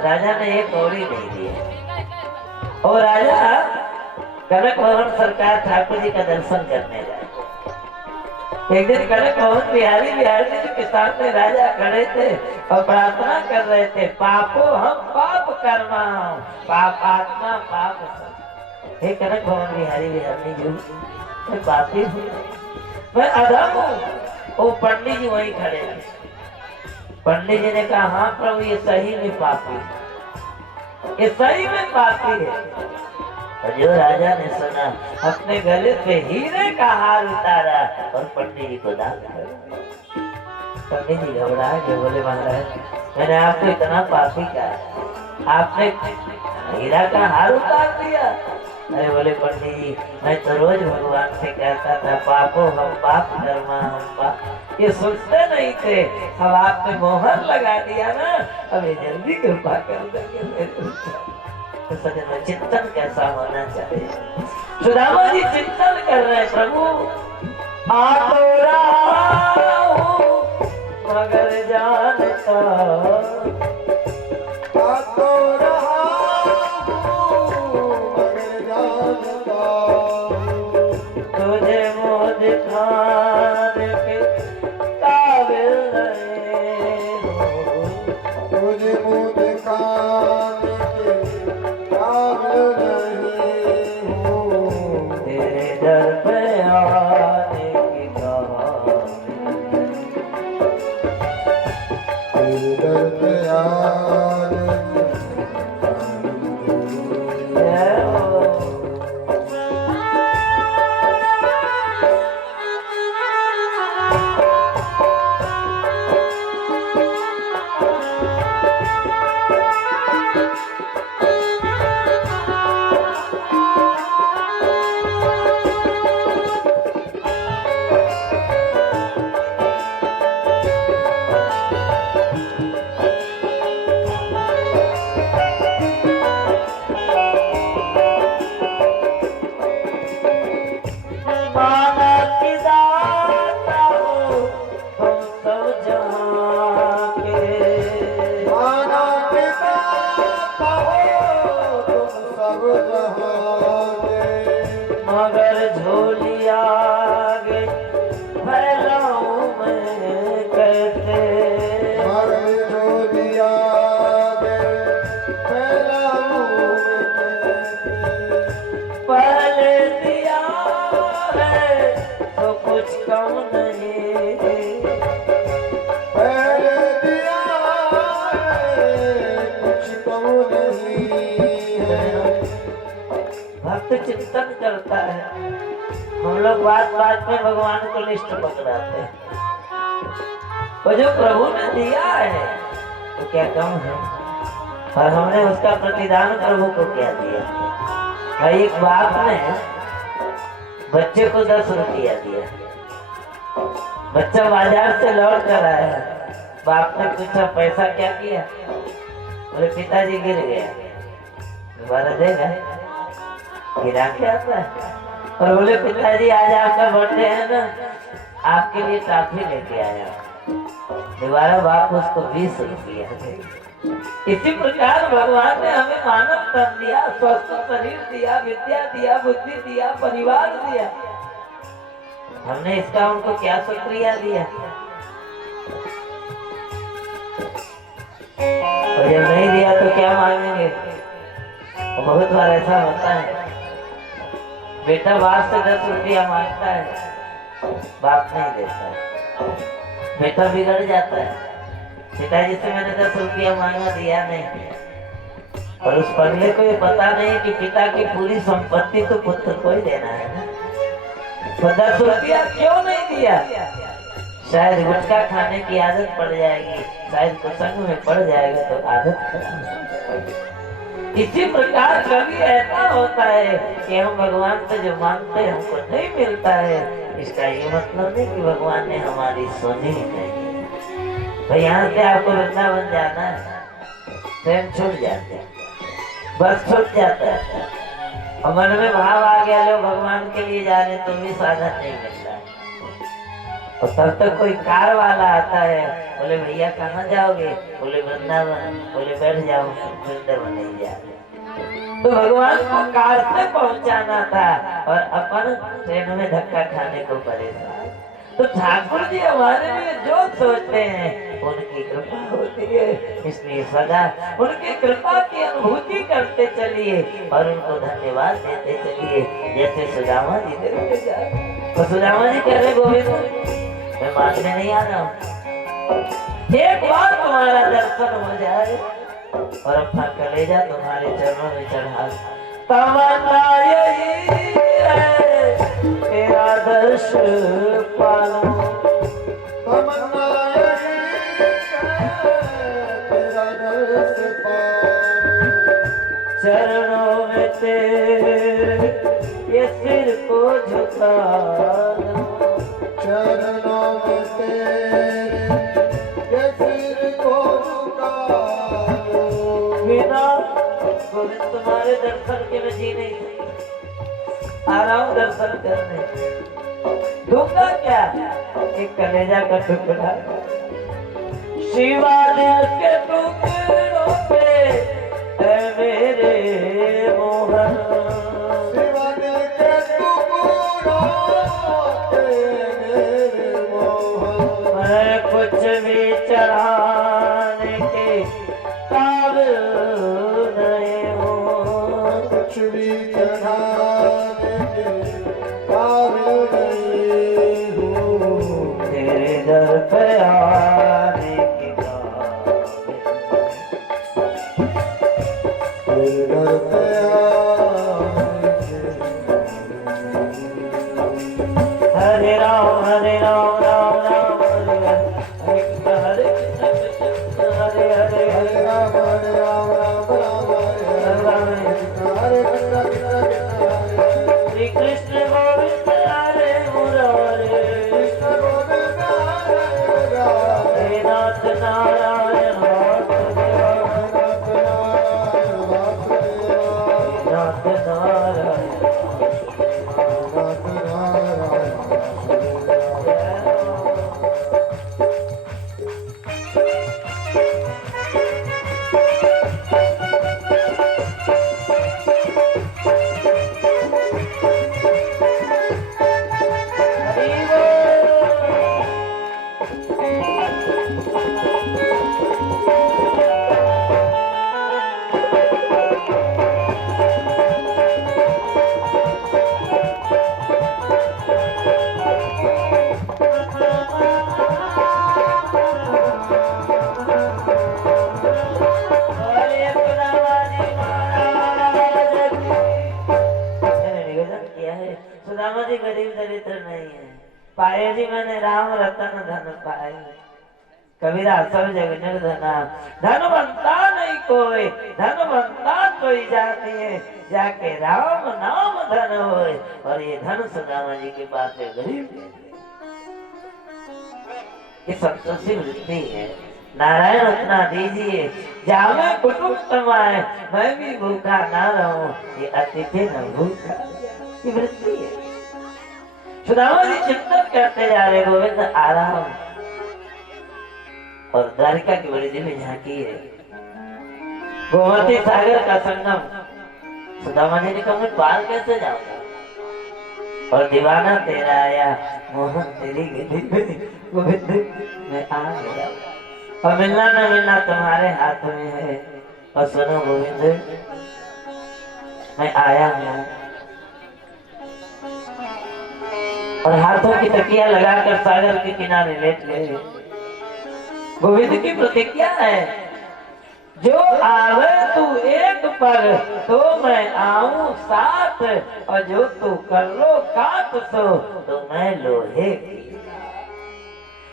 राजा ने एक कौड़ी नहीं दिया। और राजा कनक भवन सरकार ठाकुर जी का दर्शन करने गए। एक दिन कनक भवन बिहारी जी के सामने राजा खड़े थे और प्रार्थना कर रहे थे, पापो हम पाप कर्मा पाप आत्मा पाप सब। हे कनक भवन बिहारी जी, मैं पापी हूँ, मैं अधम हूँ। वो पंडित जी वहीं खड़े थे। पंडित जी ने कहा, हाँ प्रभु ये सही में पापी, ये सही में पापी है। और जो राजा ने सुना, अपने गले पे हीरे का हार उतारा और पंडित जी को दान कर। पंडित जी घबरा के बोले, महाराज मैंने आपको इतना पापी कहा, आपने हीरा का हार उतार दिया। अरे बोले पंडित जी, मैं तो रोज भगवान से कहता था, पापो हम पाप कर्मा हम पाप। ये सोचते नहीं थे, अब आपने मोहर लगा दिया ना, अब ये जल्दी कृपा कर देंगे। तो सजन में चिंतन कैसा होना चाहिए। सुदामा जी चिंतन कर रहे हैं, प्रभु आ तो रहा हूं मगर जानता, आ तो रहा हूं मगर जानता, तुझे मुँह दिखाने के काबिल नहीं हो, तुझे मुँह दिखाने के काबिल नहीं हो, तेरे दर पे आने की काबिल, तेरे दर पे आने जय हो। फैलाऊं मैं कैसे, मारे जो दिया दे फैलाऊं मैं कैसे। पहले दिया है तो कुछ कम नहीं, पहले दिया है कुछ कम नहीं है। भक्त चिंतन करता है। हम लोग बात बात में भगवान को लिस्ट पकड़ाते हैं। वो जो प्रभु ने दिया है तो क्या कम है, और हमने उसका प्रतिदान प्रभु को क्या दिया। भाई एक बाप ने बच्चे को 10 रुपया दिया, बच्चा बाजार से लौट कर आया, बाप ने पूछा पैसा क्या किया, बोले पिताजी गिर गया, दोबारा देगा, गिरा के आता है। और बोले पिताजी आज आपका बर्थडे है ना, आपके लिए टॉफी लेके आया, दोबारा बाप उसको 20 रुपया दे। इसी प्रकार भगवान ने हमें मानव तन दिया, स्वस्थ शरीर दिया, विद्या दिया, बुद्धि दिया, परिवार दिया, हमने इसका उनको क्या शुक्रिया दिया। और जब नहीं दिया तो क्या मांगेंगे। और बहुत बार ऐसा होता है, बेटा बाप से 10 रुपया मांगता है, बाप नहीं देता है, बेटा बिगड़ जाता है, पिताजी से मैंने 10 रुपया मांगा, दिया नहीं। और उस पगले को ये पता नहीं कि पिता की पूरी संपत्ति तो पुत्र को ही देना है ना। तो 10 रुपया क्यों नहीं दिया, शायद गुटखा खाने की आदत पड़ जाएगी, शायद कुसंग में पड़ जाएगा तो आदत खराब हो जाएगी। इसी प्रकार कभी ऐसा होता है कि हम भगवान से जो मांगते हैं हमको नहीं मिलता है, इसका ये मतलब नहीं कि भगवान ने हमारी सुनी नहीं। तो यहाँ से आपको वृंदावन जाना है, ट्रेन छूट जाती है, बस छूट जाता है, और मन में भाव आ गया लो भगवान के लिए जाने, तो भी साधन नहीं मिलता है। और तब तक कोई कार वाला आता है, बोले भैया कहाँ जाओगे, बोले वृंदावन, बोले बैठ जाओ, वृंदावन नहीं जा रहे। तो भगवान को कार से पहुंचाना था और अपन ट्रेन में धक्का खाने को परेशान। तो ठाकुर जी हमारे लिए जो सोचते हैं उनकी कृपा होती है, इसलिए सदा उनकी कृपा की अनुभूति करते चलिए और उनको धन्यवाद देते चलिए। जैसे सुदामा जी देते जा, तो सुदामा जी कह रहे गोविंद मैं मांगने नहीं आ रहा हूँ, एक बार तुम्हारा दर्शन हो जाए और अपना कलेजा तुम्हारे चरणों में चढ़ा, तमन्ना यही है तेरा दर्श पालो, तमन्ना यही है तेरा दर्श पालो। चरणों में तेरे ये सिर को झुका दो, चरणों में तेरे ये सिर को झुका दो। बिना गोविंद तुम्हारे दर्शन के मैं जी नहीं सकता, आ रहा हूँ दर्शन करने, दूंगा क्या, एक कलेजा का टुकड़ा, शिवालय के टुकड़ों पे है मेरे मोहन, शिवालय के टुकड़ों पे मेरे मोहन। मैं कुछ भी चढ़ाने के काबिल नहीं हूँ, कुछ भी चढ़ाने के काबिल नहीं हूँ, तेरे दर पे आने के काबिल, तेरे दर पे आने के। हरे राम राम राम हरे हरे, हरे कृष्ण हरे हरे हरे राम राम राम राम हरे हरे, हरे कृष्ण कृष्ण कृष्ण हरे हरे। श्री कृष्ण गोविंद हरे मुरारे, कृष्ण गोविंद हरे मुरारे, हे नाथ नारायण वासुदेवा, नाथ नारायण वासुदेवा, नाथ नारायण नाथ नारायण वासुदेवा। पाए जी मैंने राम रतन धन पाए। कबीरा सब जग निर्धना, धनवंता नहीं कोई, धनवंता कोई जाती है, जाके राम नाम धन होए। और ये धन सुदामा जी के पास है, गरीब है। ये संतोषी वृत्ति है। नारायण उतना दीजिए जामे कुटुंब कमाए, मैं भी भूखा ना रहूं, ये अतिथि न भूखा। ये वृत्ति है। सुदामा जी चिंतन करते जा रहे, गोविंद आराम। और द्वारिका की बड़ी दिव्य झांकी है, गोमती सागर का संगम। सुदामा जी ने कहा मैं पार कैसे जाऊंगा? और दीवाना तेरा आया, मोहन तेरी गली में, गोविंद मैं आ गया। और मिलना न मिलना तुम्हारे हाथ में है। और सुनो गोविंद, मैं आया हूँ। और हाथों की तकिया लगाकर सागर के किनारे लेट गए। गोविंद की प्रतिज्ञा है, जो आवे तू एक पर तो मैं आऊं साथ, और जो तू कर लो काट सो तो मैं लोहे की।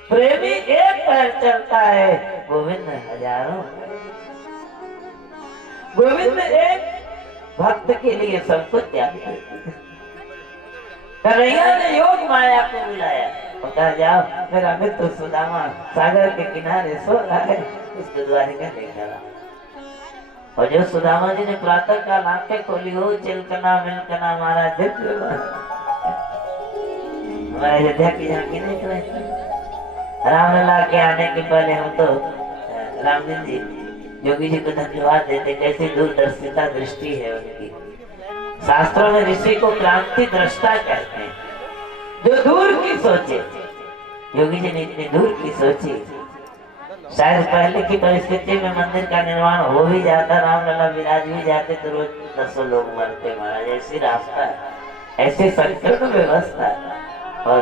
प्रेमी एक पैर चलता है, गोविंद हजारों। गोविंद एक भक्त के लिए सब कुछ त्याग दिया। कन्हैया ने योग माया को बुलाया और कहा जाओ, मेरा मित्र सुदामा सागर के किनारे सो रहा है, उसको द्वारिका लेकर आओ। और जो सुदामा जी ने प्रातः काल आंखें खोली, हो चिलकना मिलकना महाराज दिव्य हमारे अयोध्या की झांकी देख रहे थे। रामलला के आने के पहले हम तो रामदीन जी योगी जी को धन्यवाद देते, कैसी दूरदर्शिता दृष्टि है उनकी। शास्त्रों में ऋषि को क्रांति दृष्टा कहते हैं, जो दूर की सोचे। योगी जी ने इतनी दूर की सोची। शायद पहले की परिस्थिति में मंदिर का निर्माण हो भी जाता, रामलला विराज भी जाते तो रोज 10 लोग मरते महाराज। ऐसी रास्ता है, ऐसी संकीर्ण व्यवस्था। और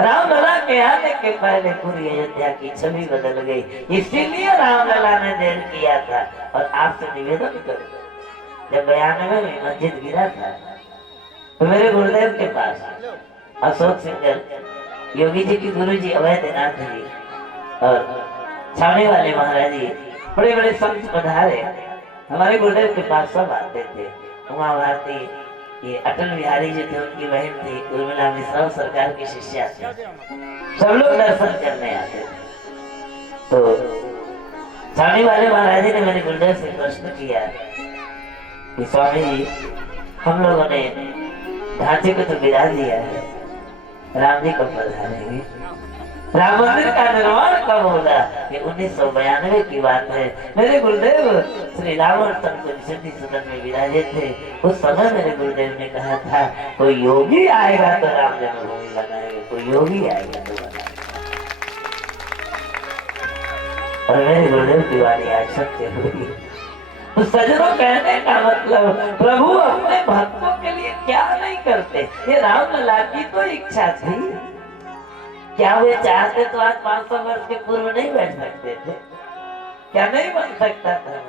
रामलला के आने के पहले पूरी अयोध्या की छवि बदल गई। इसीलिए रामलला ने देर किया था। और आपसे निवेदन करूं, जब 92 में मस्जिद गिरा था तो मेरे गुरुदेव के पास अशोक सिंगल, योगी जी की गुरु जी अवैधनाथ जी और छावनी वाले महाराज जी, बड़े बड़े संत पधारे। हमारे गुरुदेव के पास सब आते थे। उमा भारती, ये अटल बिहारी जी थे, उनकी बहन थी उर्मिला मिश्रा, सरकार की शिष्या थी। सब लोग दर्शन करने आते थे। तो छावनी वाले महाराज जी ने मेरे गुरुदेव से प्रश्न किया कि स्वामी जी, हम लोगों ने ढांचे को तो गिरा दिया है, राम जी कब पधारेंगे? राम मंदिर का निर्माण कब होगा? ये 1992 की बात है। मेरे गुरुदेव श्री रावण सिद्धि सदन में विराजित थे। उस समय मेरे गुरुदेव ने कहा था, कोई योगी आएगा तो राम जन्मभूमि बनाएगा, कोई योगी आएगा तो बनाएगा। और मेरे गुरुदेव की वाणी आज सत्य हुई। तो सजनों, कहने का मतलब, प्रभु अपने भक्तों के लिए क्या नहीं करते। ये रामलला की तो इच्छा थी। क्या वे चाहते तो आज 500 वर्ष के पूर्व नहीं बैठ सकते थे? क्या नहीं बन सकता था?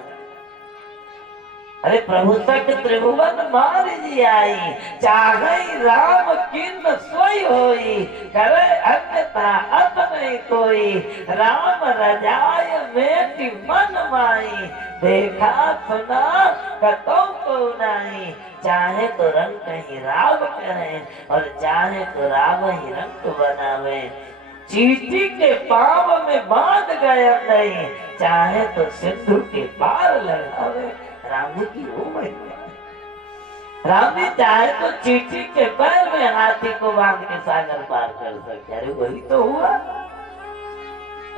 अरे प्रभु तक त्रिभुवन मार जी आई, चाहे राम किन्न सोई होई, करे अन्यथा अत नहीं कोई। राम रजाय बेटी मन माई, देखा सुना कतौ को नहीं। चाहे तो रंग कहीं राव करे, और चाहे तो राव ही रंग बनावे। चींटी के पाँव में बांध गया नहीं, चाहे तो सिंधु के पार लगावे। राम जी की वो महिमा। राम जी चाहे तो चींटी के पैर में हाथी को बांध के सागर पार कर सकते। अरे वही तो हुआ।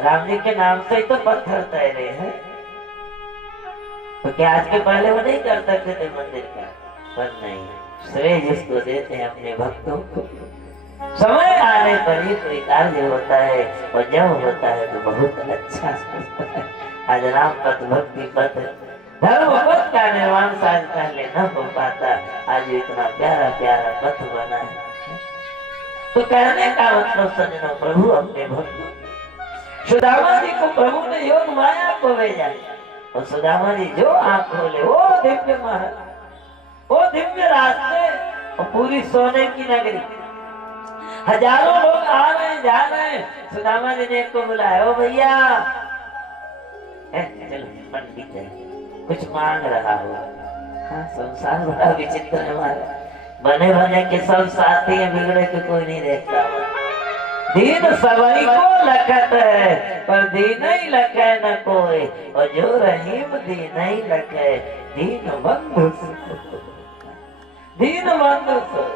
राम जी के नाम से ही तो पत्थर तैरे हैं। तो क्या आज के पहले वो नहीं कर सकते थे मंदिर का? पर नहीं, श्रेय जिसको देते हैं अपने भक्तों को। समय आने पर ही कोई कार्य होता है, और जब होता है तो बहुत अच्छा होता है। आज राम पथ, भक्ति पथ, धर्म पथ का निर्माण शायद पहले न हो पाता, आज इतना प्यारा प्यारा पथ बना है। तो कहने का मतलब सजनों, प्रभु अपने भक्तों, सुदामा जी को प्रभु ने योग माया को भेजा। और सुदामा जी जो आंख खोले, वो दिव्य महल, वो दिव्य रास्ते, और पूरी सोने की नगरी। हजारों लोग आ रहे हैं जा रहे हैं। सुदामा जी ने एक को बुलाया, ओ भैया चलो पंडित है, कुछ मांग रहा हो। हाँ, संसार बड़ा विचित्र है हमारा, बने बने के सब साथी हैं, बिगड़े के कोई नहीं देखता। दीन सबई को लखत है, पर दीन ही लखे न कोई, और जो रहीम दीन ही लखे, दीन बंधु दीन बंधु।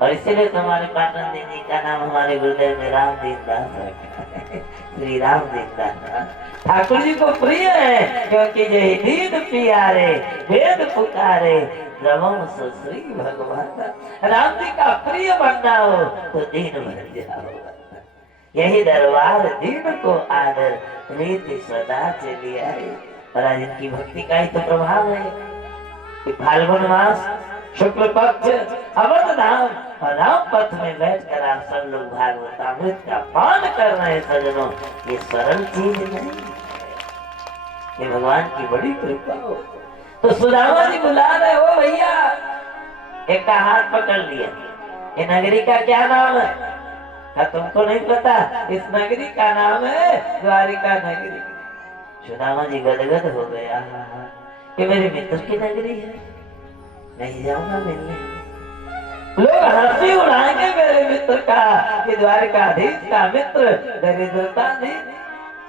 और इसीलिए तुम्हारे पाटन दीदी का नाम हमारे गुरुदेव में राम दीनदास रखा है, श्री राम दीनदास। ठाकुर जी को प्रिय है, क्योंकि जय दीन प्यारे वेद पुकारे, रमम श्री भगवान। राम जी का प्रिय बनना हो तो दीन बन जाओ। यही दरबार दीन को आदर, रीति सदा चली आई। और आज इनकी भक्ति का ही तो प्रभाव है कि फाल्गुन मास शुक्ल पक्ष अवध धाम और राम पथ में बैठकर आप सब लोग भागवतामृत का पान कर रहे हैं। सजनों, ये सरल चीज नहीं, ये भगवान की बड़ी कृपा हो। तो सुदामा जी बुला रहे हो भैया, एक का हाथ पकड़ लिया। ये नगरी का क्या नाम है? क्या तुमको नहीं पता? इस नगरी का नाम है द्वारिका नगरी। सुदामा जी गदगद हो गया, ये मेरे मित्र की नगरी है, नहीं जाऊंगा मिलने। लोग हंसी उड़ाएंगे मेरे मित्र का कि द्वारिकाधीश का मित्र दरिद्रताधीश,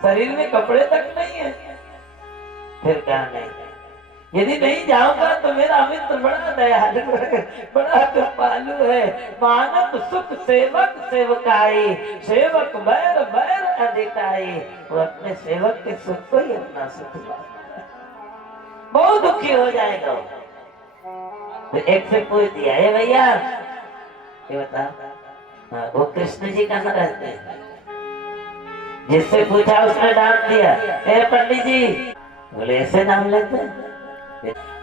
शरीर में कपड़े तक नहीं है। फिर कहा नहीं, यदि नहीं जाऊंगा तो मेरा मित्र बड़ा दयालु है, बड़ा कृपालु है। मानव सुख सेवक सेवकाई, सेवक बैर बैर अधिकाई। वो अपने सेवक के सुख को ही अपना सुख मानता है, बहुत दुखी हो जाएगा। तो एक से पूछ दिया, ये भैया ये बता, वो कृष्ण जी कहाँ रहते हैं? जिससे पूछा उसने डांट दिया, ए पंडित जी, बोले ऐसे नाम लेते हैं?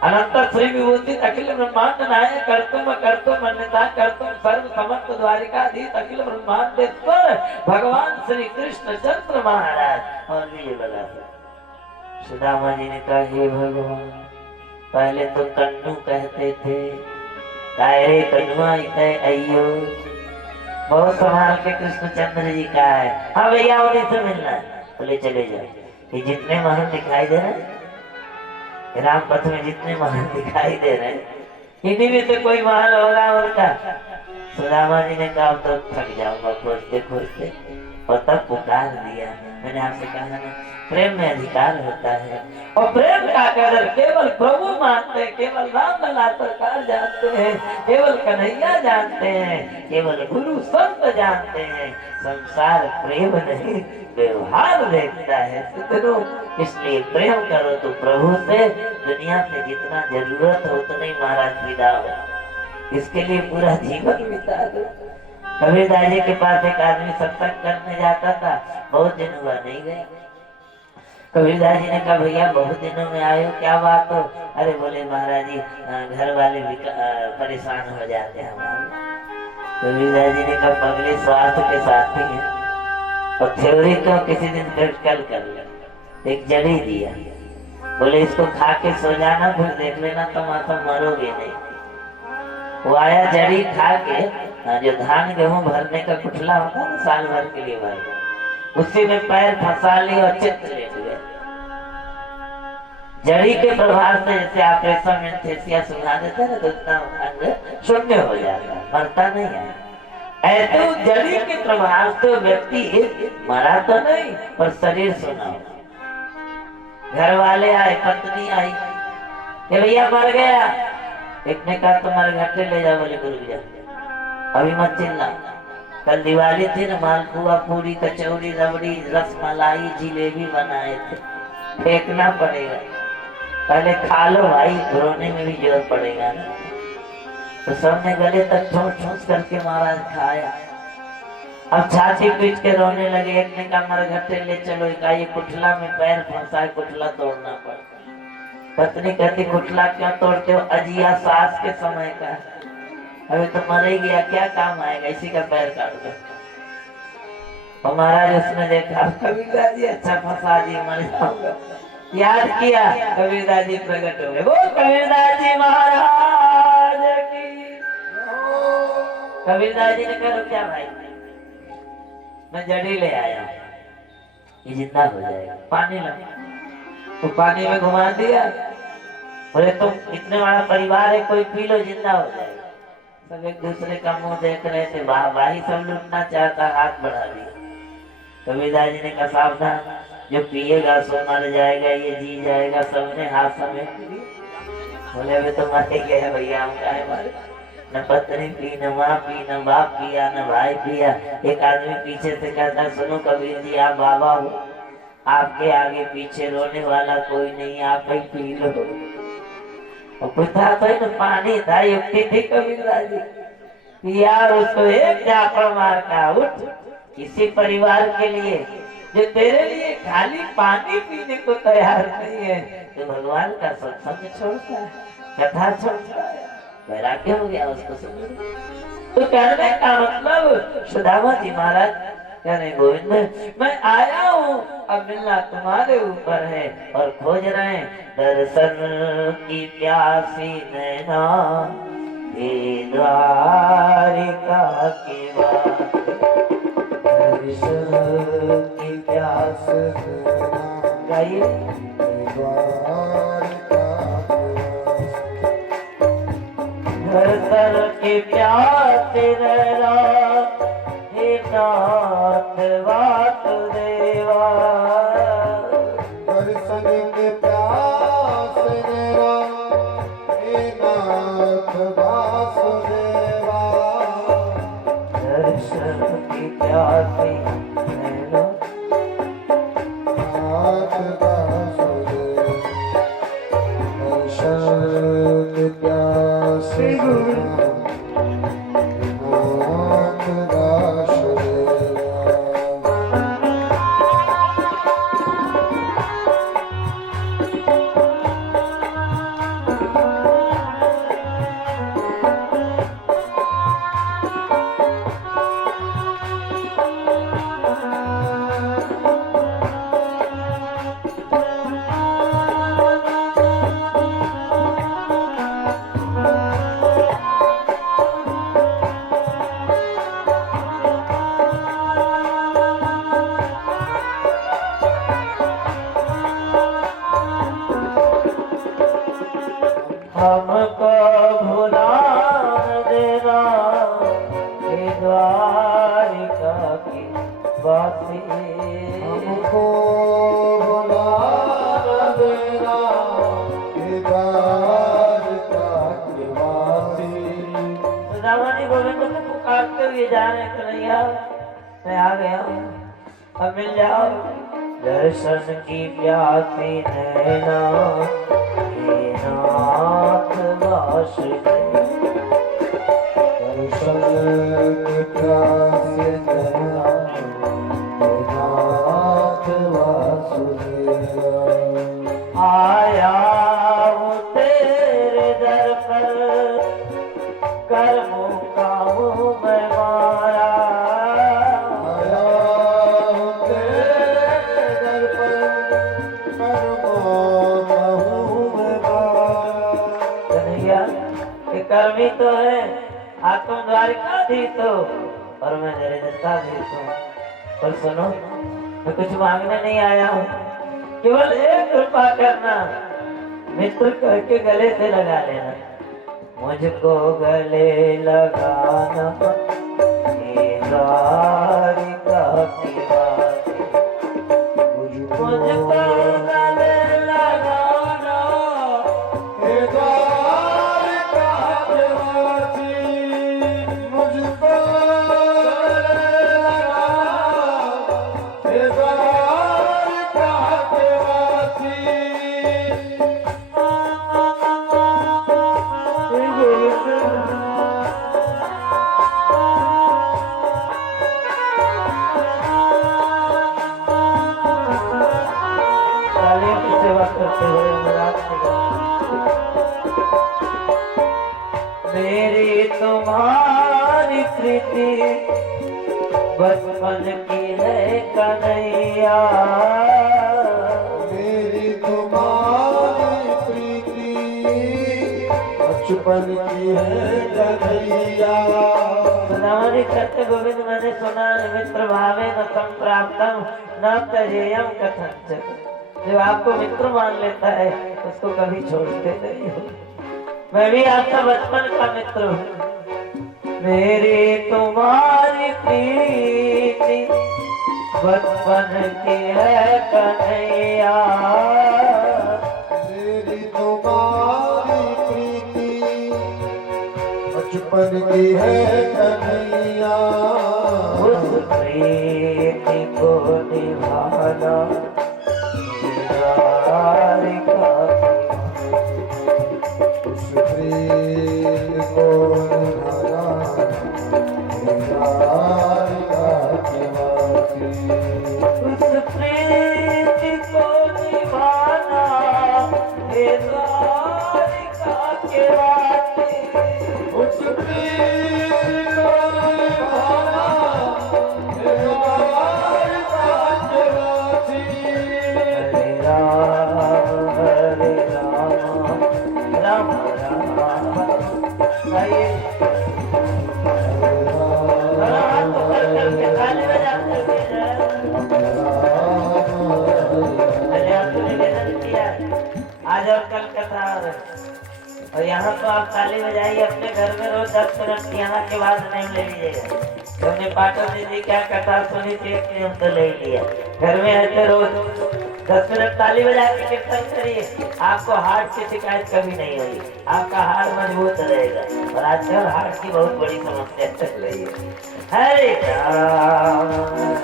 अनंत श्री विभूति अखिल ब्रह्मांड नायक कर्तुम कर्तुम अन्यथा कर्तुम सर्व समर्थ द्वारिकाधीश अखिल ब्रह्मांडेश्वर भगवान श्री कृष्ण चंद्र महाराज। और भी लगा सुदामा जी ने कहा, हे भगवान, पहले तो कन्नू कहते थे, कायरे कन्नुआ अयो, बहुत संभाल के कृष्णचंद्र जी का है। हाँ भैया, उन्हीं से मिलना है। बोले चले जाओ। ये जितने महल दिखाई दे रहे हैं राम पथ में, जितने महल दिखाई दे रहे हैं, इन्हीं में से कोई महल होगा उनका। सुदामा जी ने कहा, तो थक जाऊंगा खोजते खोजते। और तब पुकार दिया, मैंने आपसे कहा ना, प्रेम में अधिकार होता है, और प्रेम का कदर केवल प्रभु मानते हैं, केवल राम लला सरकार जानते हैं, केवल कन्हैया जानते हैं, केवल गुरु संत जानते हैं। संसार प्रेम नहीं व्यवहार देखता है। तो इसलिए प्रेम करो तो प्रभु से, दुनिया से जितना जरूरत हो उतना ही महाराज विदा हो। इसके लिए पूरा जीवन बिता दो। कबीरदास जी के पास एक आदमी सत्संग करने जाता था, बहुत दिन हुआ नहीं गए। कबीरदास जी ने कहा, भैया बहुत दिनों में आए हो, क्या बात हो? अरे बोले महाराज जी, घर वाले परेशान हो जाते हैं हमारे। कबीरदास जी ने कहा, पगले स्वार्थ के साथी हैं, और थ्योरी को किसी दिन प्रैक्टिकल कर ले। एक जड़ी दिया, बोले इसको खा के सो जाना, फिर देख लेना तुम मरोगे नहीं। वो आया, जड़ी खा के, जो धान गेहूं भरने का कुठला होता है साल भर के लिए भर, उसी में पैर फंसा लिया और चित्त लेट गए। जड़ी के प्रभाव से जैसे ऑपरेशन में एनेस्थीसिया सुना देता है, तो उतना अंग शून्य हो जाता है, मरता नहीं है। ऐसे जड़ी के प्रभाव से व्यक्ति मरा तो नहीं, पर शरीर सुना हो। घर वाले आए, पत्नी आई, ये भैया मर गया। एक ने कहा, तुम्हारे घर से ले जाओ। बोले गुरु जी अभी मत चिल्ला, कल दिवाली थी ना, मालपुआ पूरी कचौड़ी रबड़ी रसमलाई जिलेबी बनाए थे, फेंकना पड़ेगा, पहले खा लो भाई, रोने में भी जोर पड़ेगा ना। तो सबने गले तक ठूस ठूस करके महाराज खाया। अब छाती पीट के रोने लगे। एक ने कहा, हमारे घर से ले चलो। ये कुठला में पैर फंसा है, कुठला तोड़ना पड़ता। पत्नी कहती, कुठला क्यों तोड़ते हो? अजिया सास के समय का, अभी तो मरे गया, क्या काम आएगा, इसी का पैर काट दो। और महाराज उसने देखा, कबीरदास जी अच्छा फंसा जी, मर जाऊंगा। याद किया, कबीरदास जी प्रकट हो गए। वो कबीरदास जी महाराज की। कबीरदास जी ने कहा, क्या भाई मैं जड़ी ले आया हूँ, ये जिंदा हो जाएगा, पानी ला। तो पानी में घुमा दिया, बोले तुम इतने बड़ा परिवार है, कोई पी लो, जिंदा हो जाएगा। सब एक दूसरे का मुंह देख रहे थे, वाही सब लूटना चाहता, हाथ बढ़ा दिया। कबीरदास जी ने कहा सावधान, जो पिएगा सो मर जाएगा, ये जी जाएगा। सबने हाथ समेट दिए, बोले अभी तो मर ही गए भैया, हम काहे मारे। न पत्नी पी, न माँ पी, न बाप पिया, न भाई पिया। एक आदमी पीछे से कहता, सुनो कबीर जी, आप बाबा हो, आपके आगे पीछे रोने वाला कोई नहीं, आप ही पी लो। और पूछा तो न पानी था, युक्ति थी कबीरदास जी, पिया उसको एक जापड़ मार का। उठ, किसी परिवार के लिए जो तेरे लिए खाली पानी पीने को तैयार नहीं है, तो भगवान का सत्संग छोड़ता है, कथा छोड़ता है, वैराग्य हो गया उसको समझ। तो कहने का मतलब सुदामा जी महाराज कह रहे, गोविंद मैं आया हूँ, अब मिलना तुम्हारे ऊपर है, और खोज रहे हैं दर्शन की प्यासी नैना, हे द्वारिका की बात, दर्शन की प्यास गाइए। दर्शन की प्यास नैना, हे नाथ वासुदेवा, दर्शन के प्यास मेरा, हे नाथ वासुदेवा, दर्शन की प्यासी नैना, नाथ वासुदेवा, दर्शन के प्यास मेरा, नाथ वासुदेवा। हमको भुला न देना, हे द्वारिका की वासी, हमको बुला न देना, हे द्वारिका के वासी। सुदामा जी गोविंद को पुकारते हुए जा रहे, कन्हैया मैं आ गया हूँ, अब मिल जाओ। दर्शन की प्यासी नैना, हे नाथ वासुदेवा, दर्शन के प्यासे नैना, हे नाथ वासुदेवा। आया हूँ तेरे दर पर, कर्मों का मुँह मैं मारा, आया हूँ तेरे दर पर, कर्मों का हूँ मैं मारा। कन्हैया ये कर्मी तो है, आत्म द्वारिकाधीश हो, और मैं दरिद्रताधीश हूँ। पर सुनो, मैं कुछ मांगने नहीं आया हूँ, केवल एक कृपा करना, मित्र करके गले से लगा लेना, मुझको गले लगाना, हे द्वारिका की वासी, मुझको गले लगाना, हे द्वारिका के वासी, मुझको गले लगाना, हे द्वारिका के वासी। तालियों की सेवा करते हुए अनुराग से मेरी तुम्हारी प्रीति बचपन की है कन्हैया, मेरी तुम्हारी प्रीति बचपन की है कन्हैया। सुदामा जी कहते गोविंद मैंने सुना मित्र भावे न संप्राप्तम न त्यजेयम कथंचन। जो आपको मित्र मान लेता है उसको कभी छोड़ते नहीं हो। मैं भी आपका बचपन का मित्र हूँ। मेरी तुम्हारी प्रीति बचपन की है कन्हैया। मेरी तुम्हारी प्रीति बचपन की है कन्हैया। उस प्रीति को निभाना उस प्रीति को निभाना उस प्रीति को निभाना हे द्वारिका के वासी। उस प्रीति को निभाना हे द्वारिका के वासी। हरे राम राम राम। आइए ताली बजाते हुए मैंने आपको निवेदन किया आज और कल कथा और यहाँ तो आप ताली बजाइए अपने घर में रोज 10 मिनट यहाँ के बाद नहीं ले लीजिएगा। हमने पाठक जी क्या कथा सुनी थी इसलिए हम तो ले लिया। घर में ऐसे रोज 10 मिनट ताली बजा के कीर्तन करिए, आपको हार्ट की शिकायत कभी नहीं होगी, आपका हार्ट मजबूत रहेगा। और आजकल हार्ट की बहुत बड़ी समस्या चल रही है। हरे राम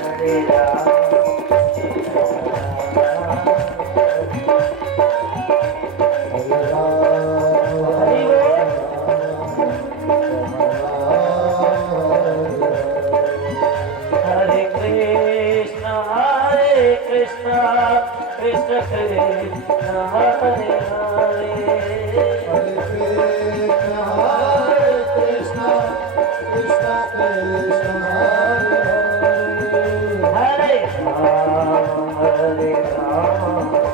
हरे राम हरि बोल। हरे कृष्ण कृष्ण कृष्ण हरे हरे। हरे कृष्ण कृष्ण कृष्ण हरे हरे। हरे राम हरे राम राम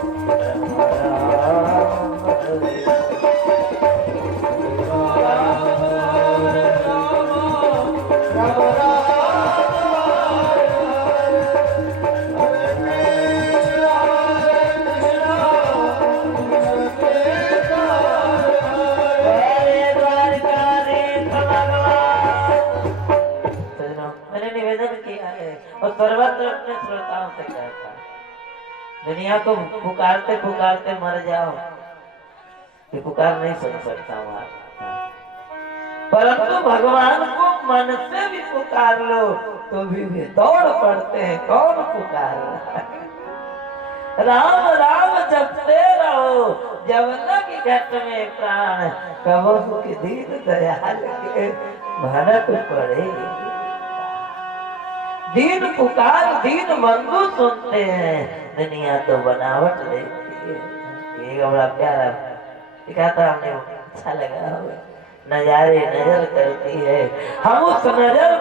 हरे और सर्वत्र अपने श्रोताओं से कहता दुनिया को पुकारते पुकारते मर जाओ, ये पुकार नहीं सुन सकता हूँ आप। परंतु भगवान को मन से भी पुकार लो तो भी वे दौड़ पड़ते हैं। कौन पुकार रहा है? राम राम जपते रहो जब लगी घट में प्राण, कबहू की दीन दयाल के भनक पड़े। दीन पुकार दीन बंधु सुनते हैं, दुनिया तो बनावट देखती है। ये बड़ा प्यारा दिखाता हमने, अच्छा लगा होगा। नजारे नजर करती है, हम उस नजर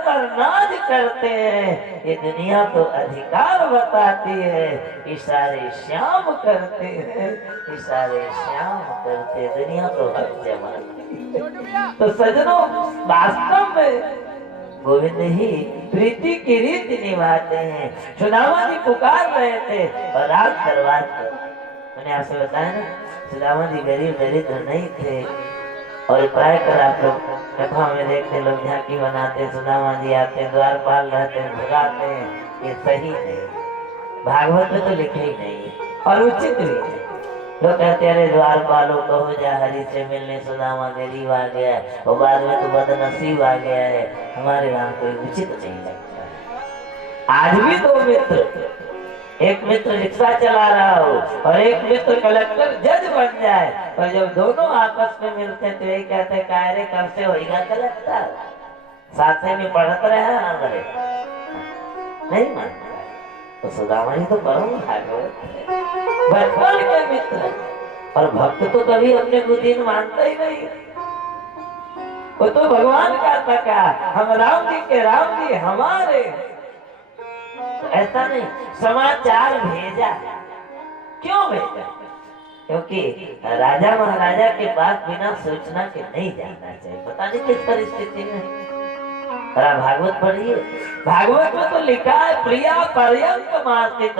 पर नाज करते हैं। ये दुनिया तो अधिकार बताती है, इशारे श्याम करते हैं, इशारे श्याम करते। दुनिया तो हक जमाती है। तो सजनों वास्तव में गोविंद ही प्रीति की रीति निभाते हैं। सुदामा जी पुकार रहे थे और रात दरबार पर, मैंने आपसे बताया ना, सुदामा जी गरीब दरिद्र नहीं थे। और प्राय कर आप लोग कथा में देखते लोग झांकी बनाते, सुदामा जी आते द्वारपाल रहते हैं भगाते हैं। ये सही नहीं, भागवत में तो लिखे ही नहीं और उचित भी नहीं। लोग कहते अरे द्वारपालों कहो जा हरि से मिलने सुदामा गरीब आ गया और बाद में तो बदनसीब आ गया है। हमारे यहाँ कोई उचित नहीं लगता। आज भी दो मित्र, एक मित्र रिक्शा चला रहा हो और एक मित्र कलेक्टर जज बन जाए, और जब दोनों आपस में मिलते हैं तो यही कहते हैं कार्य कब से होगा कलेक्टर, साथ में पढ़ते रहे हमारे नहीं मानते। तो सुदामा जी तो परम भागवत बचपन के मित्र, और भक्त तो कभी अपने को दिन मानता ही नहीं। वो तो भगवान का तका, हम राम जी के राम जी हमारे। तो ऐसा नहीं समाचार भेजा, क्यों भेजा? क्योंकि राजा महाराजा के पास बिना सूचना के नहीं जाना चाहिए। पता नहीं किस परिस्थिति में। भागवत पढ़िए, भागवत में तो लिखा है प्रिया पर्यंत मासित,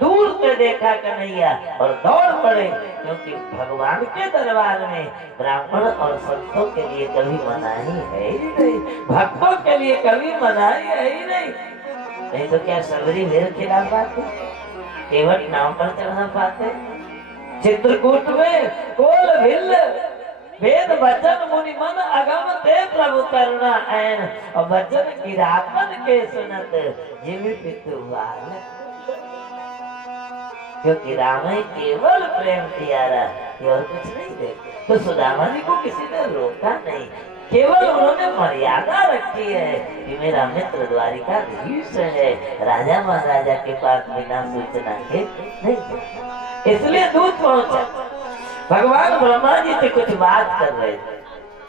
दूर से देखा कन्हैया और दौड़ पड़े, क्योंकि भगवान के दरबार में ब्राह्मण और संतों के लिए कभी मनाही है ही नहीं, भक्तों के लिए कभी मनाही है ही नहीं। नहीं तो क्या सबरी भेड़ खिला पाते, केवट नाम पर चढ़ा पाते। चित्रकूट में कोल भिल्ल वेद वचन मुनि मन अगम ते प्रभु करुणा ऐन, और वचन किरातन के सुनत जीवी पितु वाल। क्योंकि राम ही केवल प्रेम प्यारा, और कुछ नहीं दे। तो सुदामा जी को किसी ने रोका नहीं, केवल उन्होंने मर्यादा रखी है कि मेरा मित्र द्वारिकाधीश है, राजा महाराजा के पास बिना सूचना के नहीं जाता। इसलिए दूत पहुंचा, भगवान ब्रह्मा जी से कुछ बात कर रहे थे।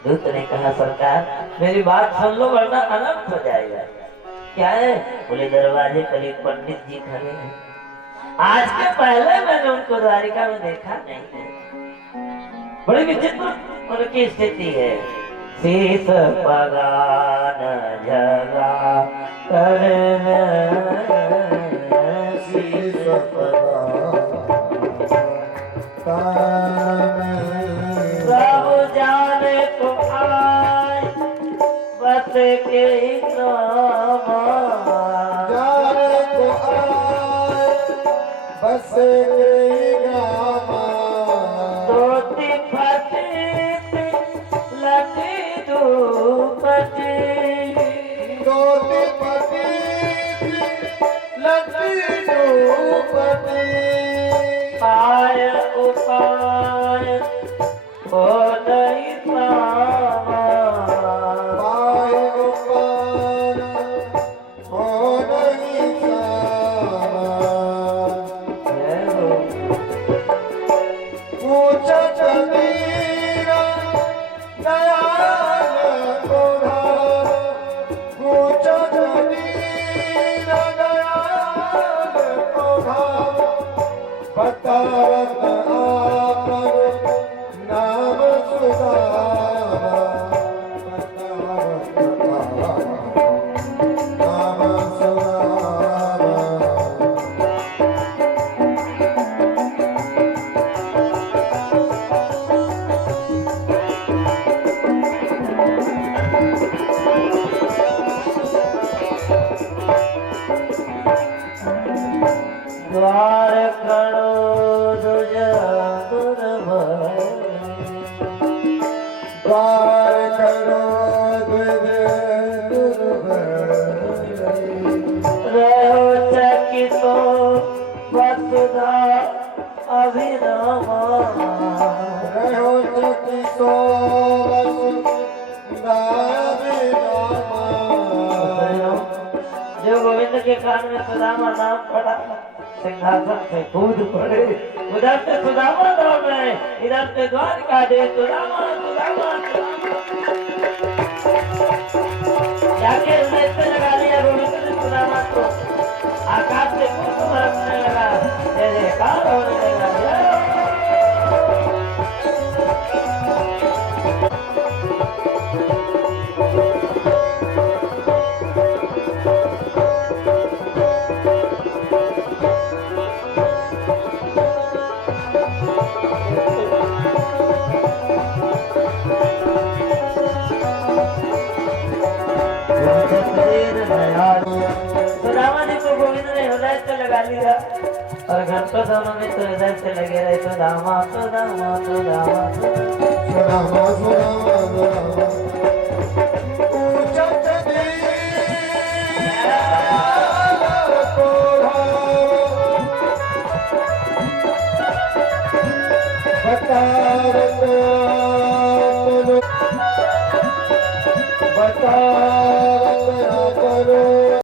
दूत ने कहा सरकार मेरी बात सुन लो वरना अनर्थ हो जाएगा। क्या है? बोले दरवाजे पर एक पंडित जी खड़े हैं, आज के पहले मैंने उनको द्वारिका में देखा नहीं है। बड़ी विचित्र उनकी स्थिति है। शीश पगान जगा करने, शीश सब जाने तो आए बस के नाम, जाने को आए बस के नाम, धोती फटी लटी दुपटी, धोती फटी लटी दुपटी, पाय उपाय हो नहीं पावा, पाय उपाय हो नहीं पावा। पूछा कबीरा दयाल को धारा, पूछा कबीरा दयाल को धारा, बतावत आपन नाम सुधारा, बतावत आपन नाम सुधारा। द्वार खड़ो दुजा दुर्भय, द्वार खड़ो दुजे दुर्भय, रहो चकितो वसुधा अभिरामा, रहो चकितो वसुधा अभिरामा। जो गोविंद के कान में सुदामा नाम पड़ा, सिंहासन से कूद पड़े। उधर से सुदामा दौड़ रहे, इधर से द्वारकाधीश सुदामा सुदामा जाके उन्हें लगा लिया गोविंद ने सुदामा को, आकाश से पुष्प बरसने लगा, जय जयकार होने लगा। सुदामा जी को गोविंद ने हृदय से लगा लिया, और घंटों दोनों में तो हृदय से लगे रहे। सुदामा सुदामा सुदामा सुदामा सुदामा सुदामा, पूछा कबीरा को धारा, बतावत